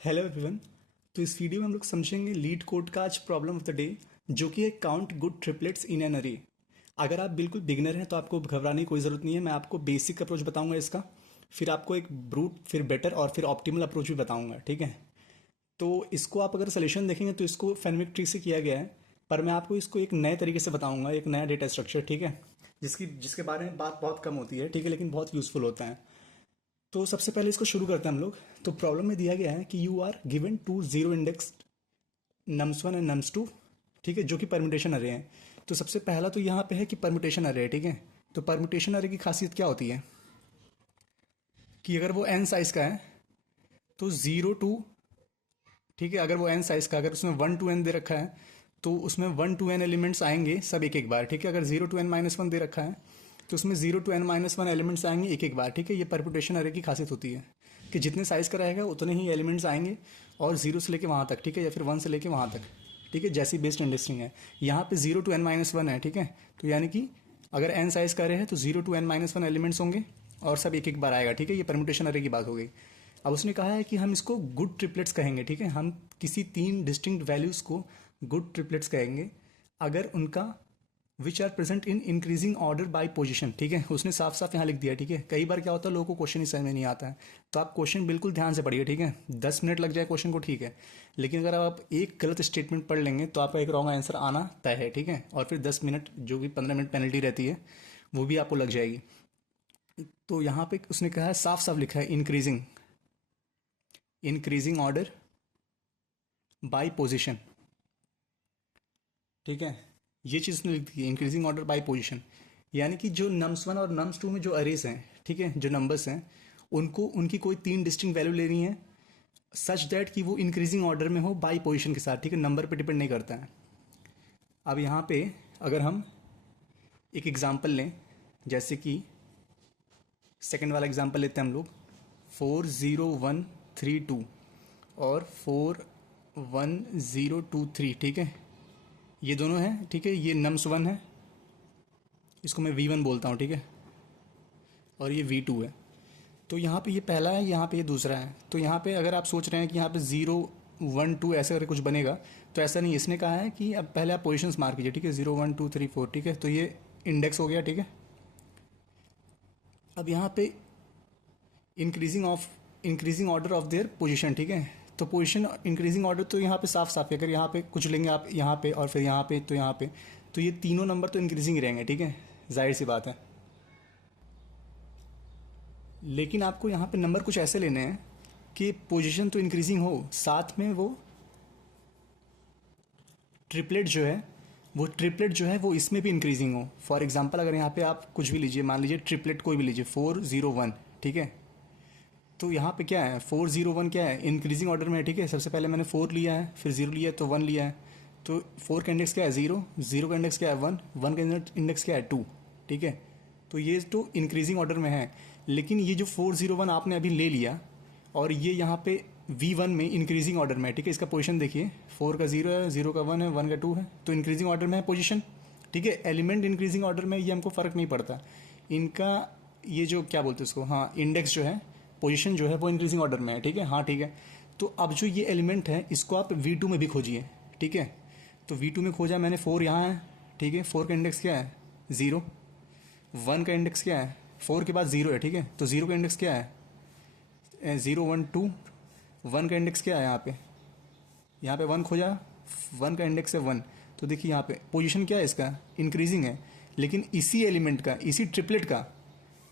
Hello everyone. तो इस video में हम लोग समझेंगे लीड कोड का आज प्रॉब्लम ऑफ द डे, जो कि है count good triplets in an अरे। अगर आप बिल्कुल बिगनर हैं तो आपको घबराने की कोई ज़रूरत नहीं है। मैं आपको बेसिक अप्रोच बताऊंगा इसका, फिर आपको एक ब्रूट, फिर बेटर और फिर ऑप्टिमल अप्रोच भी बताऊंगा, ठीक है। तो इसको आप अगर सोल्यूशन देखेंगे तो इसको फेनविक ट्री से किया गया है, पर मैं आपको इसको एक नए तरीके से बताऊंगा, एक नया डेटा स्ट्रक्चर, ठीक है, जिसके बारे में बात बहुत कम होती है, ठीक है, लेकिन बहुत यूजफुल होता है। तो सबसे पहले इसको शुरू करते हैं हम लोग। तो प्रॉब्लम में दिया गया है कि you are given two zero index nums one and nums two, ठीक है, जो कि परम्यूटेशन अरे हैं। तो सबसे पहला तो यहाँ पे है कि परम्यूटेशन अरे है, ठीक है। तो परम्यूटेशन अरे की खासियत क्या होती है कि अगर वो एन साइज का है तो जीरो टू, ठीक है, अगर वो एन साइज का, अगर उसमें वन टू एन दे रखा है तो उसमें वन टू एन एलिमेंट्स आएंगे सब एक एक बार, ठीक है। अगर zero to N minus one दे रखा है तो उसमें zero to N minus one elements आएंगे एक एक बार, ठीक है। ये परम्यूटेशन अरे की खासियत होती है कि जितने साइज का रहेगा उतने ही एलिमेंट्स आएंगे, और जीरो से लेके वहाँ तक, ठीक है, या फिर वन से लेके वहाँ तक, ठीक है, जैसी बेस्ड इंडेक्सिंग है। यहाँ पे zero to N minus one है, ठीक है। तो यानी कि अगर एन साइज का अरे है तो zero to N minus one elements होंगे और सब एक एक बार आएगा, ठीक है। ये परम्यूटेशन अरे की बात हो गई। अब उसने कहा है कि हम इसको गुड ट्रिपलेट्स कहेंगे, ठीक है। हम किसी तीन डिस्टिंक्ट वैल्यूज को गुड ट्रिपलेट्स कहेंगे अगर उनका which are present in increasing order by position, ठीक है। उसने साफ साफ यहाँ लिख दिया, ठीक है। कई बार क्या होता है, लोगों को क्वेश्चन ही समझ में नहीं आता है, तो आप क्वेश्चन बिल्कुल ध्यान से पढ़िए, ठीक है। 10 मिनट लग जाए क्वेश्चन को, ठीक है, लेकिन अगर आप एक गलत स्टेटमेंट पढ़ लेंगे तो आपका एक रॉन्ग आंसर आना तय है, ठीक है। और फिर 10 मिनट, जो कि 15 मिनट पेनल्टी रहती है, वो भी आपको लग जाएगी। तो यहाँ पे उसने कहा है, साफ साफ लिखा है, इंक्रीजिंग ऑर्डर बाय पोजिशन, ठीक है। ये चीज़ उसने लिख दी है, इंक्रीजिंग ऑर्डर बाय पोजीशन। यानी कि जो नम्स वन और नम्स टू में जो अरेज हैं, ठीक है, जो नंबर्स हैं, उनको उनकी कोई तीन डिस्टिंक्ट वैल्यू लेनी है, सच दैट कि वो इंक्रीजिंग ऑर्डर में हो बाय पोजीशन के साथ, ठीक है, नंबर पे डिपेंड नहीं करता है। अब यहाँ पे अगर हम एक एग्जांपल लें, जैसे कि सेकंड वाला एग्जांपल लेते हैं हम लोग, 40132 और 41023, ठीक है, ये दोनों हैं, ठीक है। ये नम्स वन है, इसको मैं V1 बोलता हूँ, ठीक है, और ये V2 है। तो यहाँ पे ये पहला है, यहाँ पे ये दूसरा है। तो यहाँ पे अगर आप सोच रहे हैं कि यहाँ पे 0 1 2 ऐसे करके कुछ बनेगा, तो ऐसा नहीं। इसने कहा है कि अब पहले आप पोजीशंस मार्क कीजिए, ठीक है, 0 1 2 3 4, ठीक है। तो ये इंडेक्स हो गया, ठीक है। अब यहाँ पे increasing order of their position, ठीक है। तो पोजीशन इंक्रीजिंग ऑर्डर तो यहाँ पे साफ साफ है, अगर यहाँ पे कुछ लेंगे आप यहाँ पे और फिर यहाँ पे तो यहाँ पे, तो ये तीनों नंबर तो इंक्रीजिंग रहेंगे, ठीक है, जाहिर सी बात है। लेकिन आपको यहाँ पे नंबर कुछ ऐसे लेने हैं कि पोजीशन तो इंक्रीजिंग हो, साथ में वो ट्रिपलेट जो है वो इसमें भी इंक्रीजिंग हो। फॉर एग्जांपल अगर यहाँ पे आप कुछ भी लीजिए, मान लीजिए ट्रिपलेट कोई भी लीजिए, 401, ठीक है। तो यहाँ पे क्या है, 401 क्या है, इंक्रीजिंग ऑर्डर में है, ठीक है। सबसे पहले मैंने 4 लिया है, फिर 0 लिया है, तो 1 लिया है। तो 4 का इंडेक्स क्या है, 0, 0 का इंडेक्स क्या है, 1, 1 का इंडेक्स क्या है, 2, ठीक है। तो ये तो इंक्रीजिंग ऑर्डर में है। लेकिन ये जो 401 आपने अभी ले लिया, और ये यहाँ पे V1 में इंक्रीजिंग ऑर्डर में है, ठीक है। इसका पोजीशन देखिए, 4 का 0 है, 0 का 1 है, 1 का 2 है, तो इंक्रीजिंग ऑर्डर में है पोजीशन, ठीक है। एलिमेंट इंक्रीजिंग ऑर्डर में, ये हमको फ़र्क नहीं पड़ता इनका। ये जो क्या बोलते हैं उसको, हाँ, इंडेक्स जो है, पोजीशन जो है वो इंक्रीजिंग ऑर्डर में है, ठीक है, हाँ, ठीक है। तो अब जो ये एलिमेंट है इसको आप V2 में भी खोजिए, ठीक है। तो V2 में खोजा मैंने, 4 यहाँ है, ठीक है। 4 का इंडेक्स क्या है, 0, 1 का इंडेक्स क्या है, 4 के बाद 0 है, ठीक है। तो 0 का इंडेक्स क्या है, 0 1 2, 1 का इंडेक्स क्या है, यहाँ पे 1 खोजा, 1 का इंडेक्स है 1। तो देखिए यहाँ पे पोजीशन क्या है इसका, इंक्रीजिंग है। लेकिन इसी एलिमेंट का, इसी ट्रिपलेट का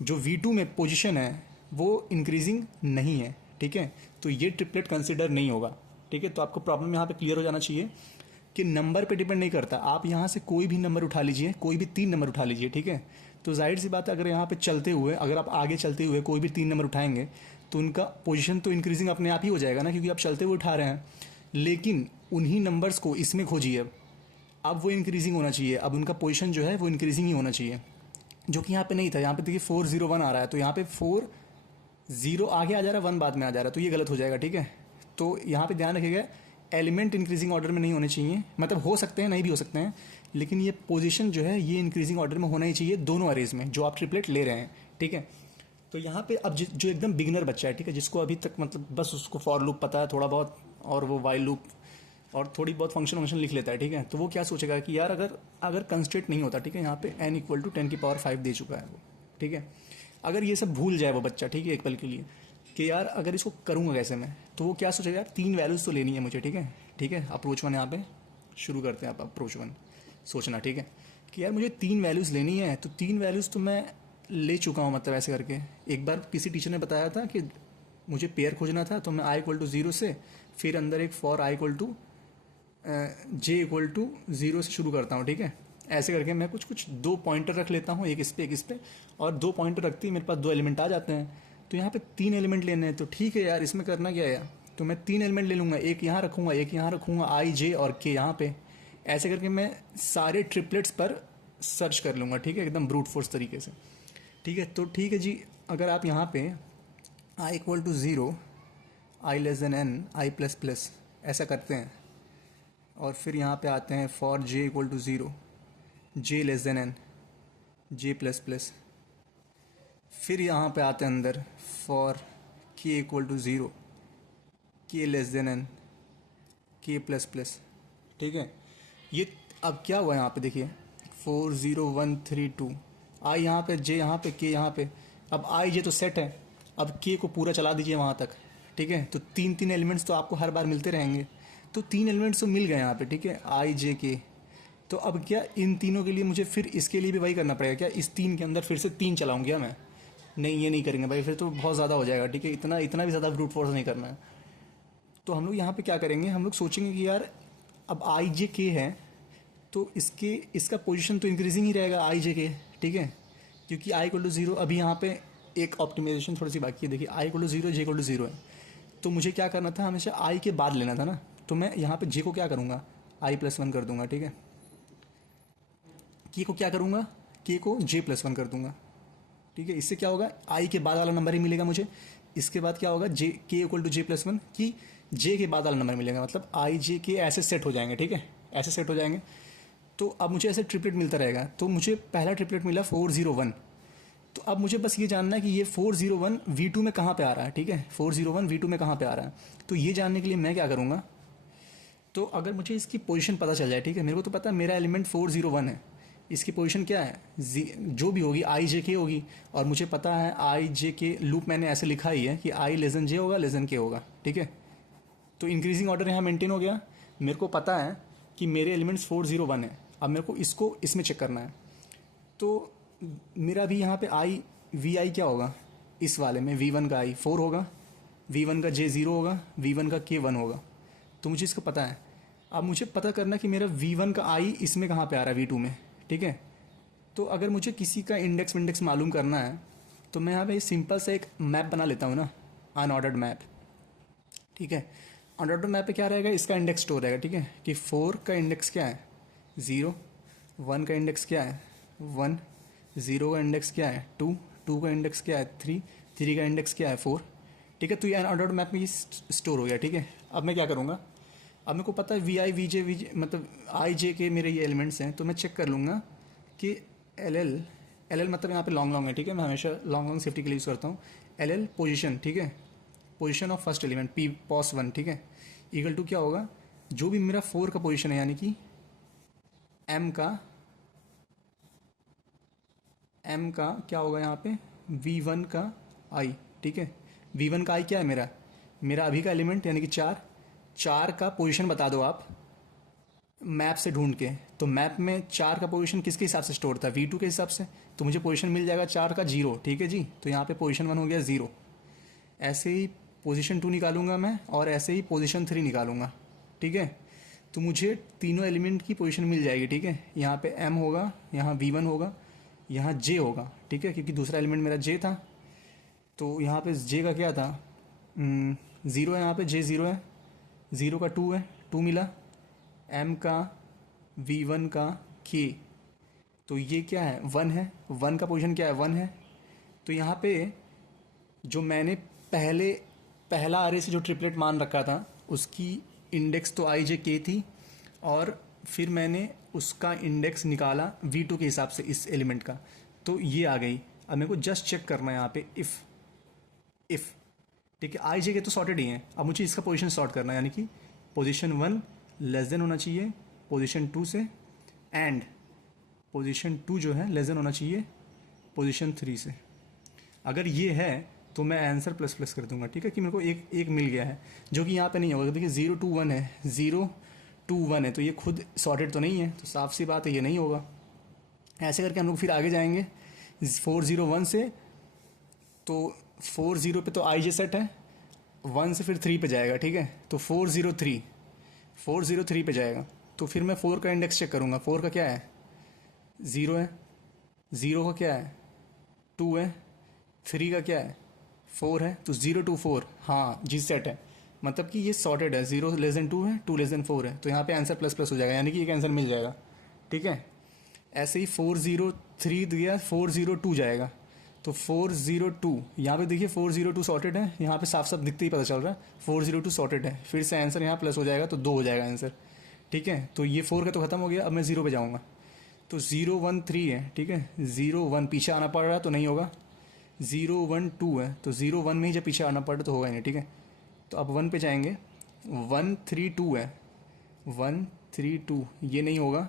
जो V2 में पोजीशन है वो इंक्रीजिंग नहीं है, ठीक है। तो ये ट्रिपलेट कंसिडर नहीं होगा, ठीक है। तो आपको प्रॉब्लम यहाँ पे क्लियर हो जाना चाहिए कि नंबर पे डिपेंड नहीं करता। आप यहाँ से कोई भी नंबर उठा लीजिए, कोई भी 3 नंबर उठा लीजिए, ठीक है। तो जाहिर सी बात है, अगर यहाँ पे चलते हुए, अगर आप आगे चलते हुए कोई भी 3 नंबर उठाएंगे तो उनका पोजीशन तो इंक्रीजिंग अपने आप ही हो जाएगा ना, क्योंकि आप चलते हुए उठा रहे हैं। लेकिन उन्हीं नंबर्स को इसमें खोजिए, अब वो इंक्रीजिंग होना चाहिए, अब उनका पोजीशन जो है वो इंक्रीजिंग ही होना चाहिए, जो कि यहाँ पे नहीं था। यहाँ पे देखिए 401 आ रहा है, तो यहाँ पे 0 आगे आ जा रहा है, 1 बाद में आ जा रहा है, तो ये गलत हो जाएगा, ठीक है। तो यहाँ पे ध्यान रखिएगा, एलिमेंट इंक्रीजिंग ऑर्डर में नहीं होने चाहिए, मतलब हो सकते हैं, नहीं भी हो सकते हैं, लेकिन ये पोजीशन जो है ये इंक्रीजिंग ऑर्डर में होना ही चाहिए दोनों अरेज में जो आप ट्रिपलेट ले रहे हैं, ठीक है। तो यहाँ पे अब जो एकदम बिगिनर बच्चा है, ठीक है, जिसको अभी तक मतलब बस उसको फॉर लूप पता है थोड़ा बहुत, और वो वाइल लूप और थोड़ी बहुत फंक्शन लिख लेता है, ठीक है, तो वो क्या सोचेगा कि यार अगर अगर कंस्ट्रेंट नहीं होता, ठीक है, यहाँ पे n इक्वल टू 10⁵ दे चुका है वो, ठीक है, अगर ये सब भूल जाए वो बच्चा, ठीक है, एक पल के लिए कि यार अगर इसको करूँगा कैसे मैं, तो वो क्या सोचेगा, यार 3 वैल्यूज़ तो लेनी है मुझे, ठीक है, ठीक है, अप्रोच 1 यहाँ पे शुरू करते हैं आप अप्रोच 1 सोचना, ठीक है, कि यार मुझे 3 वैल्यूज़ लेनी है, तो 3 वैल्यूज़ तो मैं ले चुका हूँ, मतलब ऐसे करके एक बार किसी टीचर ने बताया था कि मुझे पेयर खोजना था, तो मैं i इक्वल टू 0 से फिर अंदर एक for i equal to j equal to 0 से शुरू करता हूँ, ठीक है, ऐसे करके मैं कुछ कुछ 2 पॉइंटर रख लेता हूँ, एक इस पे एक इस पे, और 2 पॉइंटर रखते ही मेरे पास 2 एलिमेंट आ जाते हैं। तो यहाँ पे 3 एलिमेंट लेने हैं, तो ठीक है यार, इसमें करना क्या है यार, तो मैं 3 एलिमेंट ले लूँगा, एक यहाँ रखूँगा, एक यहाँ रखूँगा, i j और k यहाँ पे, ऐसे करके मैं सारे ट्रिपलेट्स पर सर्च कर लूँगा, ठीक है, एकदम ब्रूट फोर्स तरीके से, ठीक है। तो ठीक है जी, अगर आप यहाँ पे i equal to 0, i less than n, i plus plus ऐसा करते हैं, और फिर यहाँ पे आते हैं for j equal to 0, j less than n, j plus plus, फिर यहाँ पे आते हैं अंदर for k equal to 0, k less than n, k plus plus, ठीक है। ये अब क्या हुआ यहाँ पे देखिए, 4 0 1 3 2, i यहाँ पे, j यहाँ पे, k यहाँ पे, अब i j तो सेट है, अब k को पूरा चला दीजिए वहाँ तक, ठीक है, तो 3 एलिमेंट्स तो आपको हर बार मिलते रहेंगे, तो 3 एलिमेंट्स तो मिल गए यहाँ पे, ठीक है, i j k। तो अब क्या इन तीनों के लिए मुझे फिर इसके लिए भी वही करना पड़ेगा क्या, इस 3 के अंदर फिर से 3 चलाऊँ क्या मैं, नहीं ये नहीं करेंगे भाई, फिर तो बहुत ज़्यादा हो जाएगा, ठीक है, इतना इतना भी ज़्यादा ब्रूट फोर्स नहीं करना है। तो हम लोग यहाँ पे क्या करेंगे, हम लोग सोचेंगे कि यार अब i j k है, तो इसका पोजीशन तो इंक्रीजिंग ही रहेगा i j k, ठीक है, क्योंकि i इक्वल टू 0, अभी यहाँ पे एक ऑप्टिमाइजेशन थोड़ी सी बाकी है, देखिए i equal to 0, j equal to 0 है, तो मुझे क्या करना था, हमेशा i के बाद लेना था ना, तो मैं यहाँ पे j को क्या करूँगा, i प्लस 1 कर दूंगा, ठीक है, k को क्या करूँगा, k को j प्लस 1 कर दूंगा, ठीक है, इससे क्या होगा, i के बाद वाला नंबर ही मिलेगा मुझे, इसके बाद क्या होगा, j k equal to j plus 1 की j के बाद वाला नंबर मिलेगा, मतलब i j k ऐसे सेट हो जाएंगे, ठीक है, ऐसे सेट हो जाएंगे। तो अब मुझे ऐसे ट्रिपलेट मिलता रहेगा, तो मुझे पहला ट्रिपलेट मिला 4 0 1, तो अब मुझे बस ये जानना है कि ये 4 0 1 V2 में कहाँ पे आ रहा है, ठीक है, 4 0 1 V2 में कहाँ पे आ रहा है, तो ये जानने के लिए मैं क्या करूँगा, तो अगर मुझे इसकी पोजीशन पता चल जाए, ठीक है, मेरे को तो पता है मेरा एलिमेंट 4 0 1 है, इसकी पोजीशन क्या है, जो भी होगी i j k होगी, और मुझे पता है i j k लूप मैंने ऐसे लिखा ही है कि i लेस देन j होगा, लेस देन k होगा, ठीक है, तो इंक्रीजिंग ऑर्डर यहाँ मेंटेन हो गया, मेरे को पता है कि मेरे एलिमेंट्स 4 0 1 है, अब मेरे को इसको इसमें चेक करना है, तो मेरा भी यहाँ पे आई वी आई क्या होगा, इस वाले में V1 का i 4 होगा, V1 का j 0 होगा, V1 का k 1 होगा, तो मुझे इसका पता है। अब मुझे पता करना कि मेरा V1 का i इसमें कहाँ पे आ रहा है, V2 में, ठीक है, तो अगर मुझे किसी का इंडेक्स विंडेक्स मालूम करना है, तो मैं यहाँ पे सिंपल सा एक मैप बना लेता हूँ ना, अनऑर्डर्ड मैप, ठीक है, अनऑर्डर्ड मैप पे क्या रहेगा, इसका इंडेक्स स्टोर रहेगा, ठीक है, कि 4 का इंडेक्स क्या है 0, 1 का इंडेक्स क्या है 1, 0 का इंडेक्स क्या है 2, 2 का इंडेक्स क्या है 3, 3 का इंडेक्स क्या है 4, ठीक है, तो ये अनऑर्डर्ड मैप में ये स्टोर हो गया, ठीक है। अब मैं क्या करूँगा, अब मेरे को पता है वी जे मतलब आई जे के मेरे ये एलिमेंट्स हैं, तो मैं चेक कर लूँगा कि एल एल मतलब यहाँ पे लॉन्ग है, ठीक है, मैं हमेशा लॉन्ग सेफ्टी के लिए यूज़ करता हूँ, एल पोजिशन, ठीक है, position of first element p pos 1, ठीक है, इक्वल टू क्या होगा, जो भी मेरा 4 का पोजिशन है, यानी कि एम का क्या होगा यहाँ पे V1 का आई, ठीक है, V1 का आई क्या है मेरा अभी का एलिमेंट यानी कि 4 का पोजीशन बता दो आप मैप से ढूंढ के, तो मैप में 4 का पोजीशन किसके हिसाब से स्टोर था, V2 के हिसाब से, तो मुझे पोजीशन मिल जाएगा 4 का 0, ठीक है जी, तो यहाँ पे पोजीशन 1 हो गया 0, ऐसे ही पोजीशन 2 निकालूंगा मैं, और ऐसे ही पोजीशन 3 निकालूंगा, ठीक है, तो मुझे तीनों एलिमेंट की पोजीशन मिल जाएगी, ठीक है, यहाँ पे M होगा, यहाँ V1 होगा, यहाँ J होगा, ठीक है, क्योंकि दूसरा एलिमेंट मेरा J था, तो यहाँ पे J का क्या था 0 है, यहाँ पे J 0 है, 0 का 2 है, 2 मिला, M का V1 का K, तो ये क्या है 1 है, 1 का पोजीशन क्या है 1 है, तो यहाँ पे जो मैंने पहला अरे से जो ट्रिपलेट मान रखा था उसकी इंडेक्स तो आई जे के थी, और फिर मैंने उसका इंडेक्स निकाला V2 के हिसाब से इस एलिमेंट का, तो ये आ गई अब मेरे को जस्ट चेक करना है यहाँ पे इफ़ ठीक है, आई जे के तो सॉर्टेड ही हैं, अब मुझे इसका पोजीशन सॉर्ट करना है, यानी कि पोजीशन 1 लेस देन होना चाहिए पोजीशन 2 से, एंड पोजीशन 2 जो है लेस देन होना चाहिए पोजीशन 3 से। अगर ये है तो मैं आंसर प्लस प्लस कर दूंगा, ठीक है, कि मेरे को एक एक मिल गया है, जो कि यहाँ पे नहीं होगा। देखिए 0 2 1 है, 0 2 1 है, तो ये खुद सॉर्टेड तो नहीं है, तो साफ सी बात है ये नहीं होगा। ऐसे करके हम लोग फिर आगे जाएंगे 4 0 1 से, तो 4 0 पे तो आई जे सेट है, 1 से फिर 3 पे जाएगा, ठीक है, तो 4 0 3 पे जाएगा। तो फिर मैं 4 का इंडेक्स चेक करूँगा, 4 का क्या है 0 है, 0 का क्या है 2 है, 3 का क्या है 4 है, तो 0 2 4 हाँ जी सेट है, मतलब कि ये सॉर्टेड है, 0 लेस देन 2 है, 2 लेस देन 4 है, तो यहाँ पे आंसर प्लस प्लस हो जाएगा, यानी कि एक आंसर मिल जाएगा, ठीक है। ऐसे ही 4 0 3 दिया, 4 0 2 जाएगा, तो 4 0 2 यहाँ पे देखिए 4 0 2 सॉर्टेड है, यहाँ पे साफ साफ दिखते ही पता चल रहा है 4 0 2 सॉर्टेड है, फिर से आंसर यहाँ प्लस हो जाएगा, तो 2 हो जाएगा आंसर, ठीक है। तो ये 4 का तो खत्म हो गया, अब मैं 0 पे जाऊँगा, तो 0 1 3 है, ठीक है, 0 1 पीछे आना पड़ रहा है तो नहीं होगा, 0 1 2 है, तो 0 1 में ही जब पीछे आना पड़ रहा तो होगा नहीं, ठीक है। तो अब 1 पे जाएंगे, 1 3 2 है, 1 3 2 ये नहीं होगा,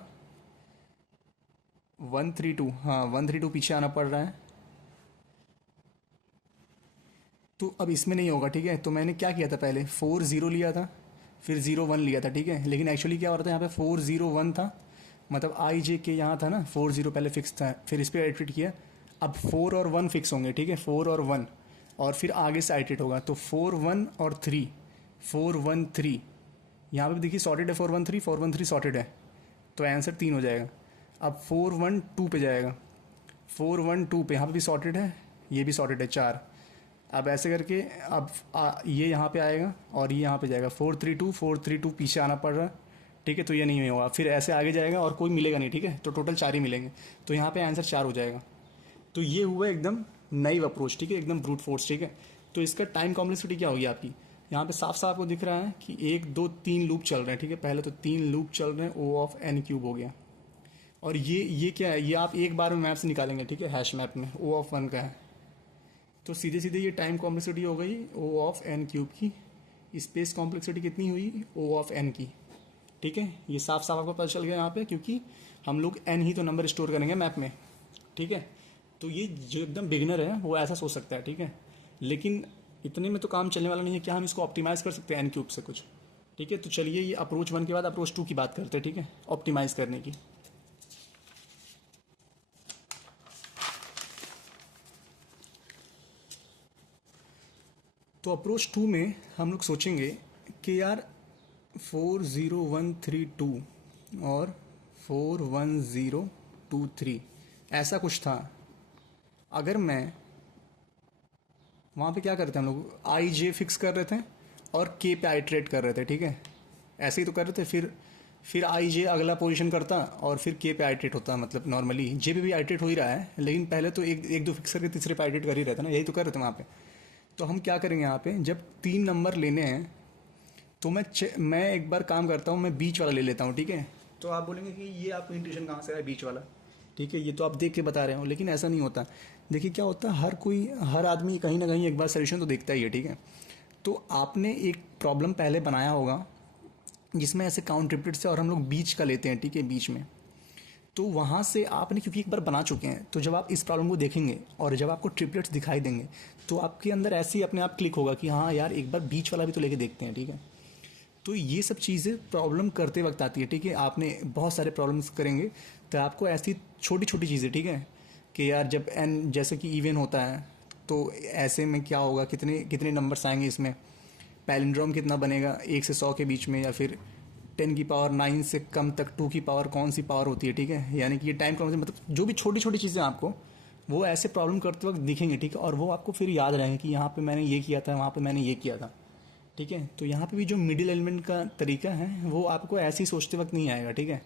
1 3 2 हाँ 1 3 2 पीछे आना पड़ रहा है, तो अब इसमें नहीं होगा, ठीक है। तो मैंने क्या किया था, पहले 4 0 लिया था, फिर 0 1 लिया था, ठीक है, लेकिन एक्चुअली क्या हो रहा था यहाँ पे 4 0 1 था, मतलब आई जे के यहाँ था ना 4 0 पहले फिक्स था, फिर इस पर आइट्रेट किया, अब 4 और 1 फिक्स होंगे, ठीक है, 4 और 1, और फिर आगे से आइट्रेट होगा, तो 4 1 और 3 4 1 3, यहाँ पे देखिए सॉर्टेड है 4 1 3 4 1 3 सॉर्टेड है, तो आंसर 3 हो जाएगा। अब 4 1 2 पे जाएगा, 4 1 2 पे यहाँ पे भी सॉर्टेड है, ये भी सॉर्टेड है 4, अब ऐसे करके अब ये यहाँ पे आएगा और ये यहाँ पे जाएगा, 4 3 2 4 3 2 पीछे आना पड़ रहा है, ठीक है, तो ये नहीं होगा, फिर ऐसे आगे जाएगा और कोई मिलेगा नहीं, ठीक है, तो टोटल 4 ही मिलेंगे, तो यहाँ पे आंसर 4 हो जाएगा। तो ये हुआ एकदम नई अप्रोच, ठीक है, एकदम ब्रूट फोर्स, ठीक है। तो इसका टाइम कॉम्प्लेक्सिटी क्या होगी आपकी, यहाँ पे साफ साफ आपको दिख रहा है कि 1 2 3 लूप चल रहे हैं, ठीक है, पहले तो 3 लूप चल रहे हैं, O ऑफ n क्यूब हो गया, और ये क्या है, ये आप एक बार में मैप से निकालेंगे, ठीक है, हैश मैप में O ऑफ 1 का है, तो सीधे सीधे ये टाइम कॉम्प्लेक्सिटी हो गई O ऑफ n क्यूब की, स्पेस कॉम्प्लेक्सिटी कितनी हुई O ऑफ n की, ठीक है, ये साफ साफ आपको पता चल गया यहाँ पे, क्योंकि हम लोग n ही तो नंबर स्टोर करेंगे मैप में, ठीक है। तो ये जो एकदम बिगिनर है वो ऐसा सोच सकता है, ठीक है, लेकिन इतने में तो काम चलने वाला नहीं है, क्या हम इसको ऑप्टिमाइज़ कर सकते हैं n क्यूब से कुछ, ठीक है। तो चलिए ये अप्रोच 1 के बाद अप्रोच 2 की बात करते हैं, ठीक है, ऑप्टिमाइज़ करने की। तो अप्रोच 2 में हम लोग सोचेंगे कि यार 4 0 1 3 2 और 4 1 0 2 3 ऐसा कुछ था, अगर मैं वहाँ पे क्या करते हैं हम लोग, आई जे फिक्स कर रहे थे और के पे आइट्रेट कर रहे थे, ठीक है, ऐसे ही तो कर रहे थे, फिर आई जे अगला पोजीशन करता और फिर के पे आइट्रेट होता, मतलब नॉर्मली जे पे भी आइट्रेट हो ही रहा है, लेकिन पहले तो एक दो फिक्स करके तीसरे पे आइट्रेट कर ही रहता ना, यही तो कर रहे थे वहाँ पे। तो हम क्या करेंगे यहाँ पे, जब 3 नंबर लेने हैं तो मैं एक बार काम करता हूँ, मैं बीच वाला ले लेता हूँ, ठीक है। तो आप बोलेंगे कि ये आपको इंट्यूशन कहाँ से आया बीच वाला, ठीक है, ये तो आप देख के बता रहे हो, लेकिन ऐसा नहीं होता। देखिए क्या होता है, हर आदमी कहीं ना कहीं एक बार सोल्यूशन तो देखता ही है, ठीक है। तो आपने एक प्रॉब्लम पहले बनाया होगा जिसमें ऐसे काउंट ट्रिपलेट से, और हम लोग बीच का लेते हैं, ठीक है, बीच में, तो वहाँ से आपने क्योंकि एक बार बना चुके हैं, तो जब आप इस प्रॉब्लम को देखेंगे और जब आपको ट्रिपलेट्स दिखाई देंगे तो आपके अंदर ऐसे ही अपने आप क्लिक होगा कि हाँ यार एक बार बीच वाला भी तो लेके देखते हैं, ठीक है। तो ये सब चीज़ें प्रॉब्लम करते वक्त आती है, ठीक है, आपने बहुत सारे प्रॉब्लम्स करेंगे तो आपको ऐसी छोटी छोटी चीज़ें, ठीक है, कि यार जब एन जैसे कि इवन होता है तो ऐसे में क्या होगा, कितने कितने नंबर्स आएंगे इसमें, पैलिंड्रोम कितना बनेगा 1 से 100 के बीच में, या फिर 10 की पावर 9 से कम तक 2 की पावर कौन सी पावर होती है, ठीक है, यानी कि ये टाइम कौन से, मतलब जो भी छोटी छोटी चीज़ें आपको वो ऐसे प्रॉब्लम करते वक्त दिखेंगे, ठीक है, और वो आपको फिर याद रहेंगे कि यहाँ पे मैंने ये किया था, वहाँ पे मैंने ये किया था, ठीक है। तो यहाँ पे भी जो मिडिल एलिमेंट का तरीका है वो आपको ऐसे ही सोचते वक्त नहीं आएगा, ठीक है,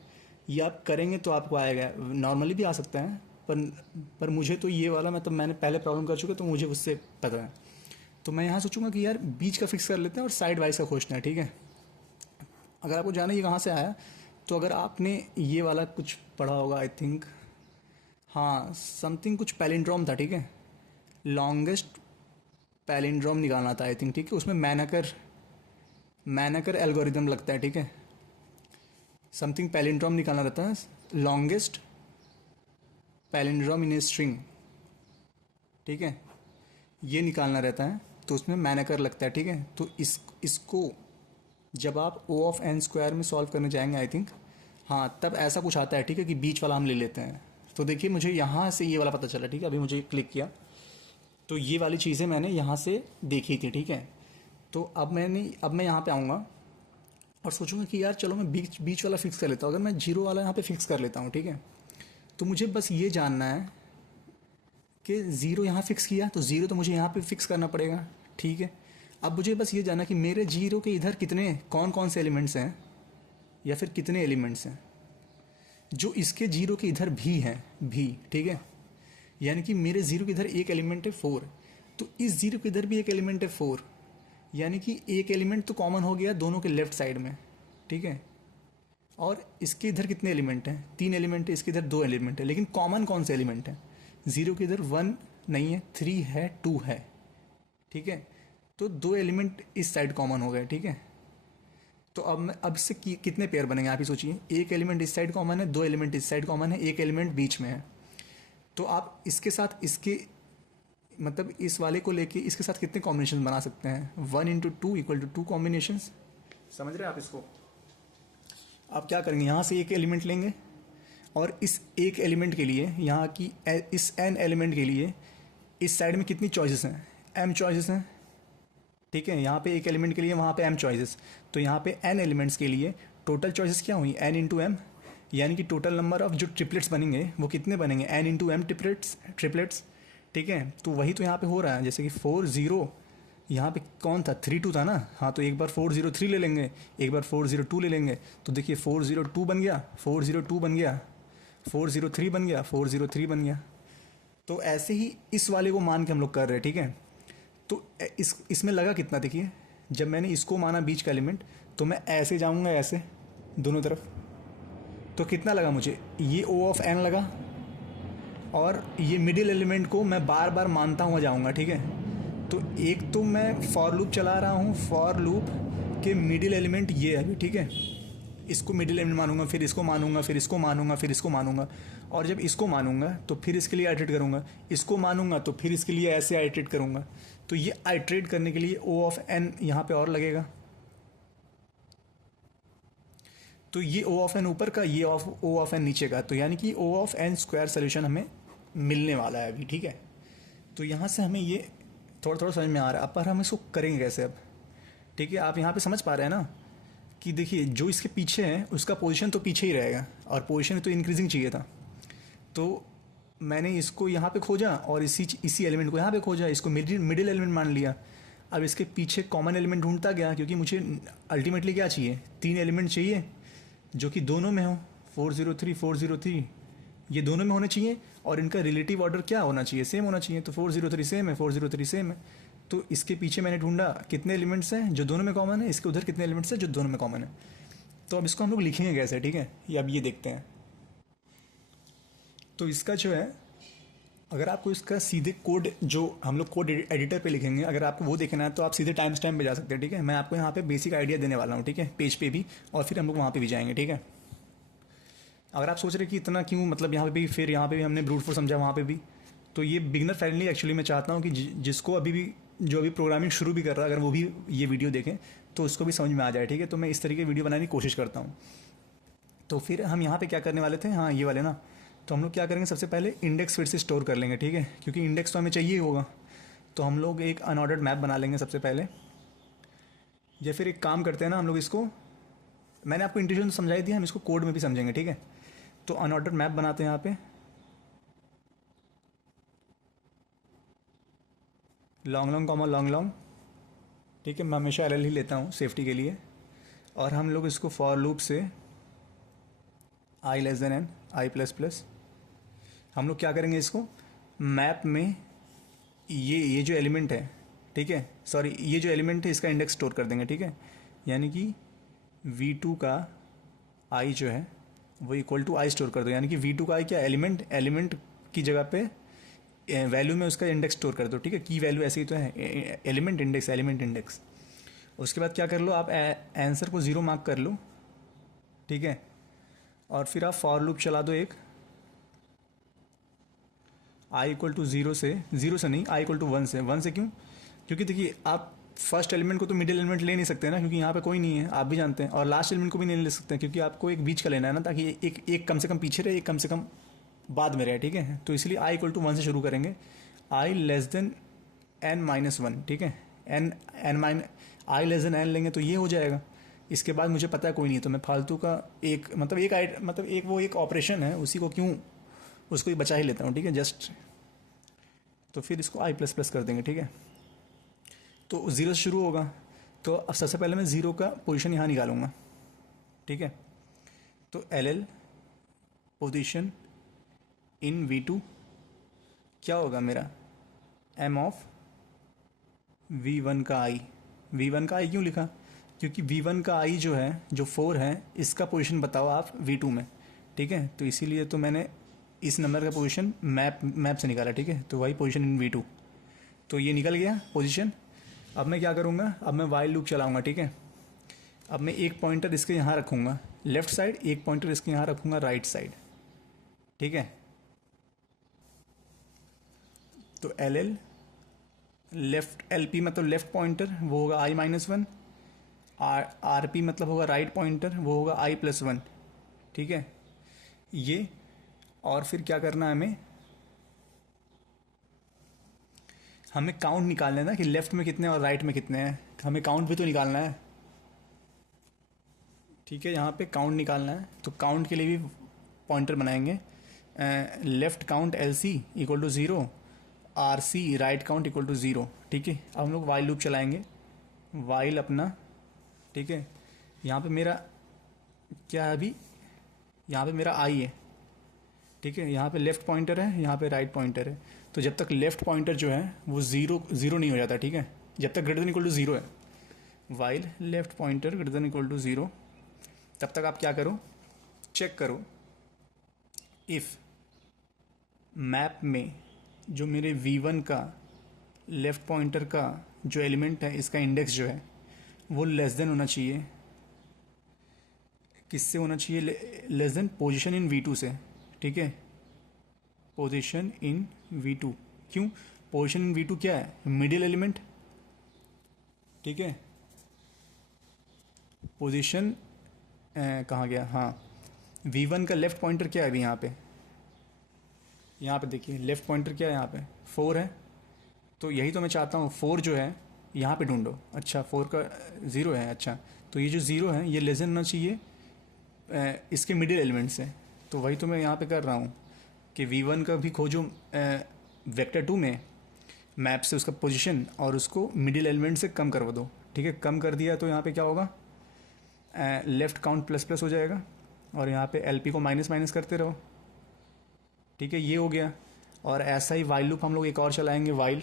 ये आप करेंगे तो आपको आएगा, नॉर्मली भी आ सकता है, पर मुझे तो ये वाला, मतलब मैंने पहले प्रॉब्लम कर चुका तो मुझे उससे पता है, तो मैं यहाँ सोचूंगा कि यार बीच का फिक्स कर लेते हैं और साइड वाइज का खोजना है, ठीक है। अगर आपको जाना ये कहाँ से आया, तो अगर आपने ये वाला कुछ पढ़ा होगा, आई थिंक, हाँ समथिंग कुछ पैलिंड्रोम था, ठीक है, लॉन्गेस्ट पैलिंड्रोम निकालना था आई थिंक, ठीक है, उसमें मैनकर एल्गोरिदम लगता है, ठीक है, समथिंग पैलिंड्रोम निकालना रहता है, longest palindrome in a string, ठीक है, ये निकालना रहता है, तो उसमें मैनकर लगता है, ठीक है। तो इसको जब आप ओ ऑफ एन स्क्वायर में सॉल्व करने जाएंगे आई थिंक, हाँ तब ऐसा कुछ आता है, ठीक है, कि बीच वाला हम ले लेते हैं। तो देखिए मुझे यहाँ से ये वाला पता चला, ठीक है, अभी मुझे क्लिक किया तो ये वाली चीज़ें मैंने यहाँ से देखी थी, ठीक है। तो अब मैं यहाँ पे आऊँगा और सोचूंगा कि यार चलो मैं बीच वाला फिक्स कर लेता हूँ। अगर मैं जीरो वाला यहाँ पे फिक्स कर लेता हूँ, ठीक है, तो मुझे बस ये जानना है कि ज़ीरो यहाँ फिक्स किया तो ज़ीरो तो मुझे यहाँ पे फिक्स करना पड़ेगा, ठीक है। अब मुझे बस ये जानना कि मेरे जीरो के इधर कितने कौन कौन से एलिमेंट्स हैं, या फिर कितने एलिमेंट्स हैं जो इसके जीरो के इधर भी हैं, भी, ठीक है। यानी कि मेरे जीरो के इधर एक एलिमेंट है 4, तो इस जीरो के इधर भी एक एलिमेंट है 4, यानी कि एक एलिमेंट तो कॉमन हो गया दोनों के लेफ्ट साइड में, ठीक है। और इसके इधर कितने एलिमेंट हैं, 3 एलिमेंट है, इसके इधर 2 एलिमेंट है, लेकिन कॉमन कौन से एलिमेंट है, जीरो के इधर 1 नहीं है, 3 है, 2 है, ठीक है। तो 2 एलिमेंट इस साइड कॉमन हो गए, ठीक है। तो अब इससे कितने पेयर बनेंगे आप ही सोचिए, एक एलिमेंट इस साइड कॉमन है, 2 एलिमेंट इस साइड कॉमन है, एक एलिमेंट बीच में है। तो आप इसके साथ इसके मतलब इस वाले को लेके इसके साथ कितने कॉम्बिनेशन बना सकते हैं, 1 × 2 = 2 कॉम्बिनेशन, समझ रहे हैं आप इसको। आप क्या करेंगे, यहाँ से एक एलिमेंट लेंगे और इस एक एलिमेंट के लिए यहाँ की इस n एलिमेंट के लिए इस साइड में कितनी चॉइसेस हैं, m चॉइसेस हैं, ठीक है। यहाँ पे एक एलिमेंट के लिए वहाँ पे m चॉइसेस, तो यहाँ पे n एलिमेंट्स के लिए टोटल चॉइसेस क्या हुई, n × m, यानी कि टोटल नंबर ऑफ जो ट्रिपलेट्स बनेंगे वो कितने बनेंगे, n × m ट्रिपलेट्स, ठीक है। तो वही तो यहाँ पे हो रहा है, जैसे कि 4 0, यहाँ पे कौन था, 3 2 था ना, हाँ तो एक बार 4 0 3 ले लेंगे, एक बार 4 0 2 ले लेंगे, तो देखिए 4 0 2 बन गया, 4 0 2 बन गया, 4 0 3 बन गया, 4 0 3 बन गया। तो ऐसे ही इस वाले को मान के हम लोग कर रहे हैं, ठीक है। तो इसमें लगा कितना, देखिए जब मैंने इसको माना बीच का एलिमेंट, तो मैं ऐसे जाऊँगा ऐसे दोनों तरफ, तो कितना लगा मुझे, ये O ऑफ n लगा, और ये मिडिल एलिमेंट को मैं बार बार मानता हुआ जाऊँगा, ठीक है। तो एक तो मैं फॉर लूप चला रहा हूँ, फॉर लूप के मिडिल एलिमेंट ये है अभी, ठीक है, इसको मिडिल एलिमेंट मानूंगा, फिर इसको मानूंगा, फिर इसको मानूंगा, फिर इसको मानूंगा, और जब इसको मानूंगा तो फिर इसके लिए आइट्रेट करूंगा, इसको मानूंगा तो फिर इसके लिए ऐसे आइट्रेट करूंगा। तो ये आइट्रेट करने के लिए O ऑफ n यहाँ पे और लगेगा, तो ये O ऑफ n ऊपर का, ये O ऑफ n नीचे का, तो यानी कि O of n square solution हमें मिलने वाला है अभी, ठीक है। तो यहाँ से हमें ये थोड़ा थोड़ा समझ में आ रहा है, अब पर हम इसको करेंगे कैसे अब, ठीक है। आप यहाँ पे समझ पा रहे हैं ना कि देखिए जो इसके पीछे है उसका पोजीशन तो पीछे ही रहेगा, और पोजीशन तो इंक्रीजिंग चाहिए था, तो मैंने इसको यहाँ पे खोजा और इसी एलिमेंट को यहाँ पे खोजा, इसको मिडिल एलिमेंट मान लिया। अब इसके पीछे कॉमन एलिमेंट ढूंढता गया, क्योंकि मुझे अल्टीमेटली क्या चाहिए, 3 एलिमेंट चाहिए जो कि दोनों में हो, 4 0 3 4 0 3, ये दोनों में होने चाहिए, और इनका रिलेटिव ऑर्डर क्या होना चाहिए, सेम होना चाहिए। तो 4 0 3 सेम है, 4 0 3 सेम है। तो इसके पीछे मैंने ढूंढा कितने एलिमेंट्स हैं जो दोनों में कॉमन है, इसके उधर कितने एलिमेंट्स हैं जो दोनों में कॉमन है। तो अब इसको हम लोग लिखेंगे कैसे, ठीक है, ये अब ये देखते हैं। तो इसका जो है, अगर आपको इसका सीधे कोड जो हम लोग कोड एडिटर पे लिखेंगे, अगर आपको वो देखना है तो आप सीधे टाइम स्टैम्प पे जा सकते हैं, ठीक है। मैं आपको यहाँ पे बेसिक आइडिया देने वाला हूँ, ठीक है, पेज पे भी, और फिर हम लोग वहाँ पे भी जाएंगे, ठीक है। अगर आप सोच रहे कि इतना क्यों, मतलब यहाँ पे भी, फिर यहाँ पे भी हमने ब्रूट फोर्स समझा, वहाँ पे भी, तो ये बिगनर फ्रेंडली एक्चुअली मैं चाहता हूँ कि जिसको अभी भी, जो अभी प्रोग्रामिंग शुरू भी कर रहा है, अगर वो भी ये वीडियो देखें तो उसको भी समझ में आ जाए, ठीक है। तो मैं इस तरीके की वीडियो बनाने की कोशिश करता हूँ। तो फिर हम यहाँ पे क्या करने वाले थे, हाँ ये वाले ना, तो हम लोग क्या करेंगे, सबसे पहले इंडेक्स फिर से स्टोर कर लेंगे, ठीक है, क्योंकि इंडेक्स तो हमें चाहिए ही होगा। तो हम लोग एक अनऑर्डर्ड मैप बना लेंगे सबसे पहले, या फिर एक काम करते हैं ना हम लोग इसको, मैंने आपको इंट्रोडक्शन समझाई दी, हम इसको कोड में भी समझेंगे, ठीक है। तो अनऑर्डर्ड मैप बनाते हैं यहाँ पे, long long comma long long, ठीक है, मैं हमेशा एल ही लेता हूँ सेफ्टी के लिए। और हम लोग इसको फॉर लूप से i less than n, i plus plus, हम लोग क्या करेंगे, इसको मैप में ये जो एलिमेंट है, ठीक है, सॉरी ये जो एलिमेंट है इसका इंडेक्स स्टोर कर देंगे, ठीक है। यानी कि v2 का i जो है वो इक्वल टू i स्टोर कर दो, यानी कि v2 का i क्या, एलिमेंट की जगह पे वैल्यू में उसका इंडेक्स स्टोर कर दो, ठीक है। की वैल्यू ऐसे ही तो है, एलिमेंट इंडेक्स। उसके बाद क्या कर लो, आप आंसर को 0 मार्क कर लो, ठीक है। और फिर आप फॉर लूप चला दो एक, आई इक्वल टू 0 से, 0 से नहीं, आई इक्वल टू 1 से। 1 से क्यों? क्योंकि देखिए आप फर्स्ट एलिमेंट को तो मिडिल एलिमेंट ले नहीं सकते ना, क्योंकि यहाँ पे कोई नहीं है, आप भी जानते हैं। और लास्ट एलिमेंट को भी नहीं ले सकते क्योंकि आपको एक बीच का लेना है ना, ताकि एक कम से कम पीछे रहे, एक कम से कम बाद में रहे, ठीक है। तो इसलिए आई इक्वल टू 1 से शुरू करेंगे, आई लेस देन n-1, ठीक है। आई लेस देन n लेंगे तो ये हो जाएगा। इसके बाद मुझे पता है कोई नहीं, तो मैं फालतू का एक ऑपरेशन है, उसी को क्यों, उसको ही बचा ही लेता हूँ, ठीक है, जस्ट। तो फिर इसको आई प्लस प्लस कर देंगे, ठीक है। तो 0 से शुरू होगा, तो अब सबसे पहले मैं 0 का पोजीशन यहाँ निकालूंगा, ठीक है। तो एल पोजीशन इन V2 क्या होगा मेरा, m ऑफ V1 का आई। V1 का आई क्यों लिखा? क्योंकि V1 का आई जो है, जो 4 है, इसका पोजीशन बताओ आप V2 में, ठीक है। तो इसीलिए तो मैंने इस नंबर का पोजीशन मैप से निकाला, ठीक है। तो वही पोजीशन इन V2, तो ये निकल गया पोजीशन। अब मैं क्या करूँगा, अब मैं वाइल लूप चलाऊँगा, ठीक है। अब मैं एक पॉइंटर इसके यहाँ रखूँगा लेफ्ट साइड, एक पॉइंटर इसके यहाँ रखूँगा राइट साइड, ठीक है। तो एल लेफ्ट, एल पी मतलब लेफ्ट पॉइंटर, वो होगा i-1, आर पी मतलब होगा राइट पॉइंटर, वो होगा i+1, ठीक है ये। और फिर क्या करना है, हमें काउंट निकालना है ना कि लेफ्ट में कितने और राइट में कितने हैं, हमें काउंट भी तो निकालना है, ठीक है। यहाँ पे काउंट निकालना है, तो काउंट के लिए भी पॉइंटर बनाएंगे। Left count LC equal to 0, RC right count equal to 0, ठीक है। अब हम लोग वाइल लूप चलाएंगे, वाइल अपना, ठीक है। यहाँ पे मेरा क्या है अभी, यहाँ पे मेरा आई है, ठीक है। यहाँ पे लेफ्ट पॉइंटर है, यहाँ पे राइट पॉइंटर है। तो जब तक लेफ्ट पॉइंटर जो है वो ज़ीरो नहीं हो जाता, ठीक है, जब तक ग्रेटर देन इक्वल टू 0 है, while left pointer greater than equal to 0, तब तक आप क्या करो, चेक करो इफ़ मैप में जो मेरे V1 का लेफ्ट पॉइंटर का जो एलिमेंट है, इसका इंडेक्स जो है वो लेस देन होना चाहिए, किससे होना चाहिए, less than position in V2 से, ठीक है। पोजीशन इन V2, क्यों? पोजीशन इन V2 क्या है, मिडिल एलिमेंट, ठीक है। पोजीशन कहाँ गया, हाँ, V1 का लेफ्ट पॉइंटर क्या है अभी यहाँ पे देखिए, लेफ्ट पॉइंटर क्या है यहाँ पे, 4 है। तो यही तो मैं चाहता हूँ, 4 जो है यहाँ पे ढूंढो। अच्छा 4 का 0 है, अच्छा तो ये जो 0 है ये लेस देन होना चाहिए इसके मिडिल एलिमेंट से। तो वही तो मैं यहाँ पे कर रहा हूँ कि V1 का भी खोजो वेक्टर 2 में मैप से उसका पोजीशन, और उसको मिडिल एलिमेंट से कम करवा दो, ठीक है। कम कर दिया तो यहाँ पे क्या होगा, लेफ्ट काउंट प्लस प्लस हो जाएगा, और यहाँ पे LP को माइनस माइनस करते रहो, ठीक है, ये हो गया। और ऐसा ही वाइल लूप हम लोग एक और चलाएंगे, while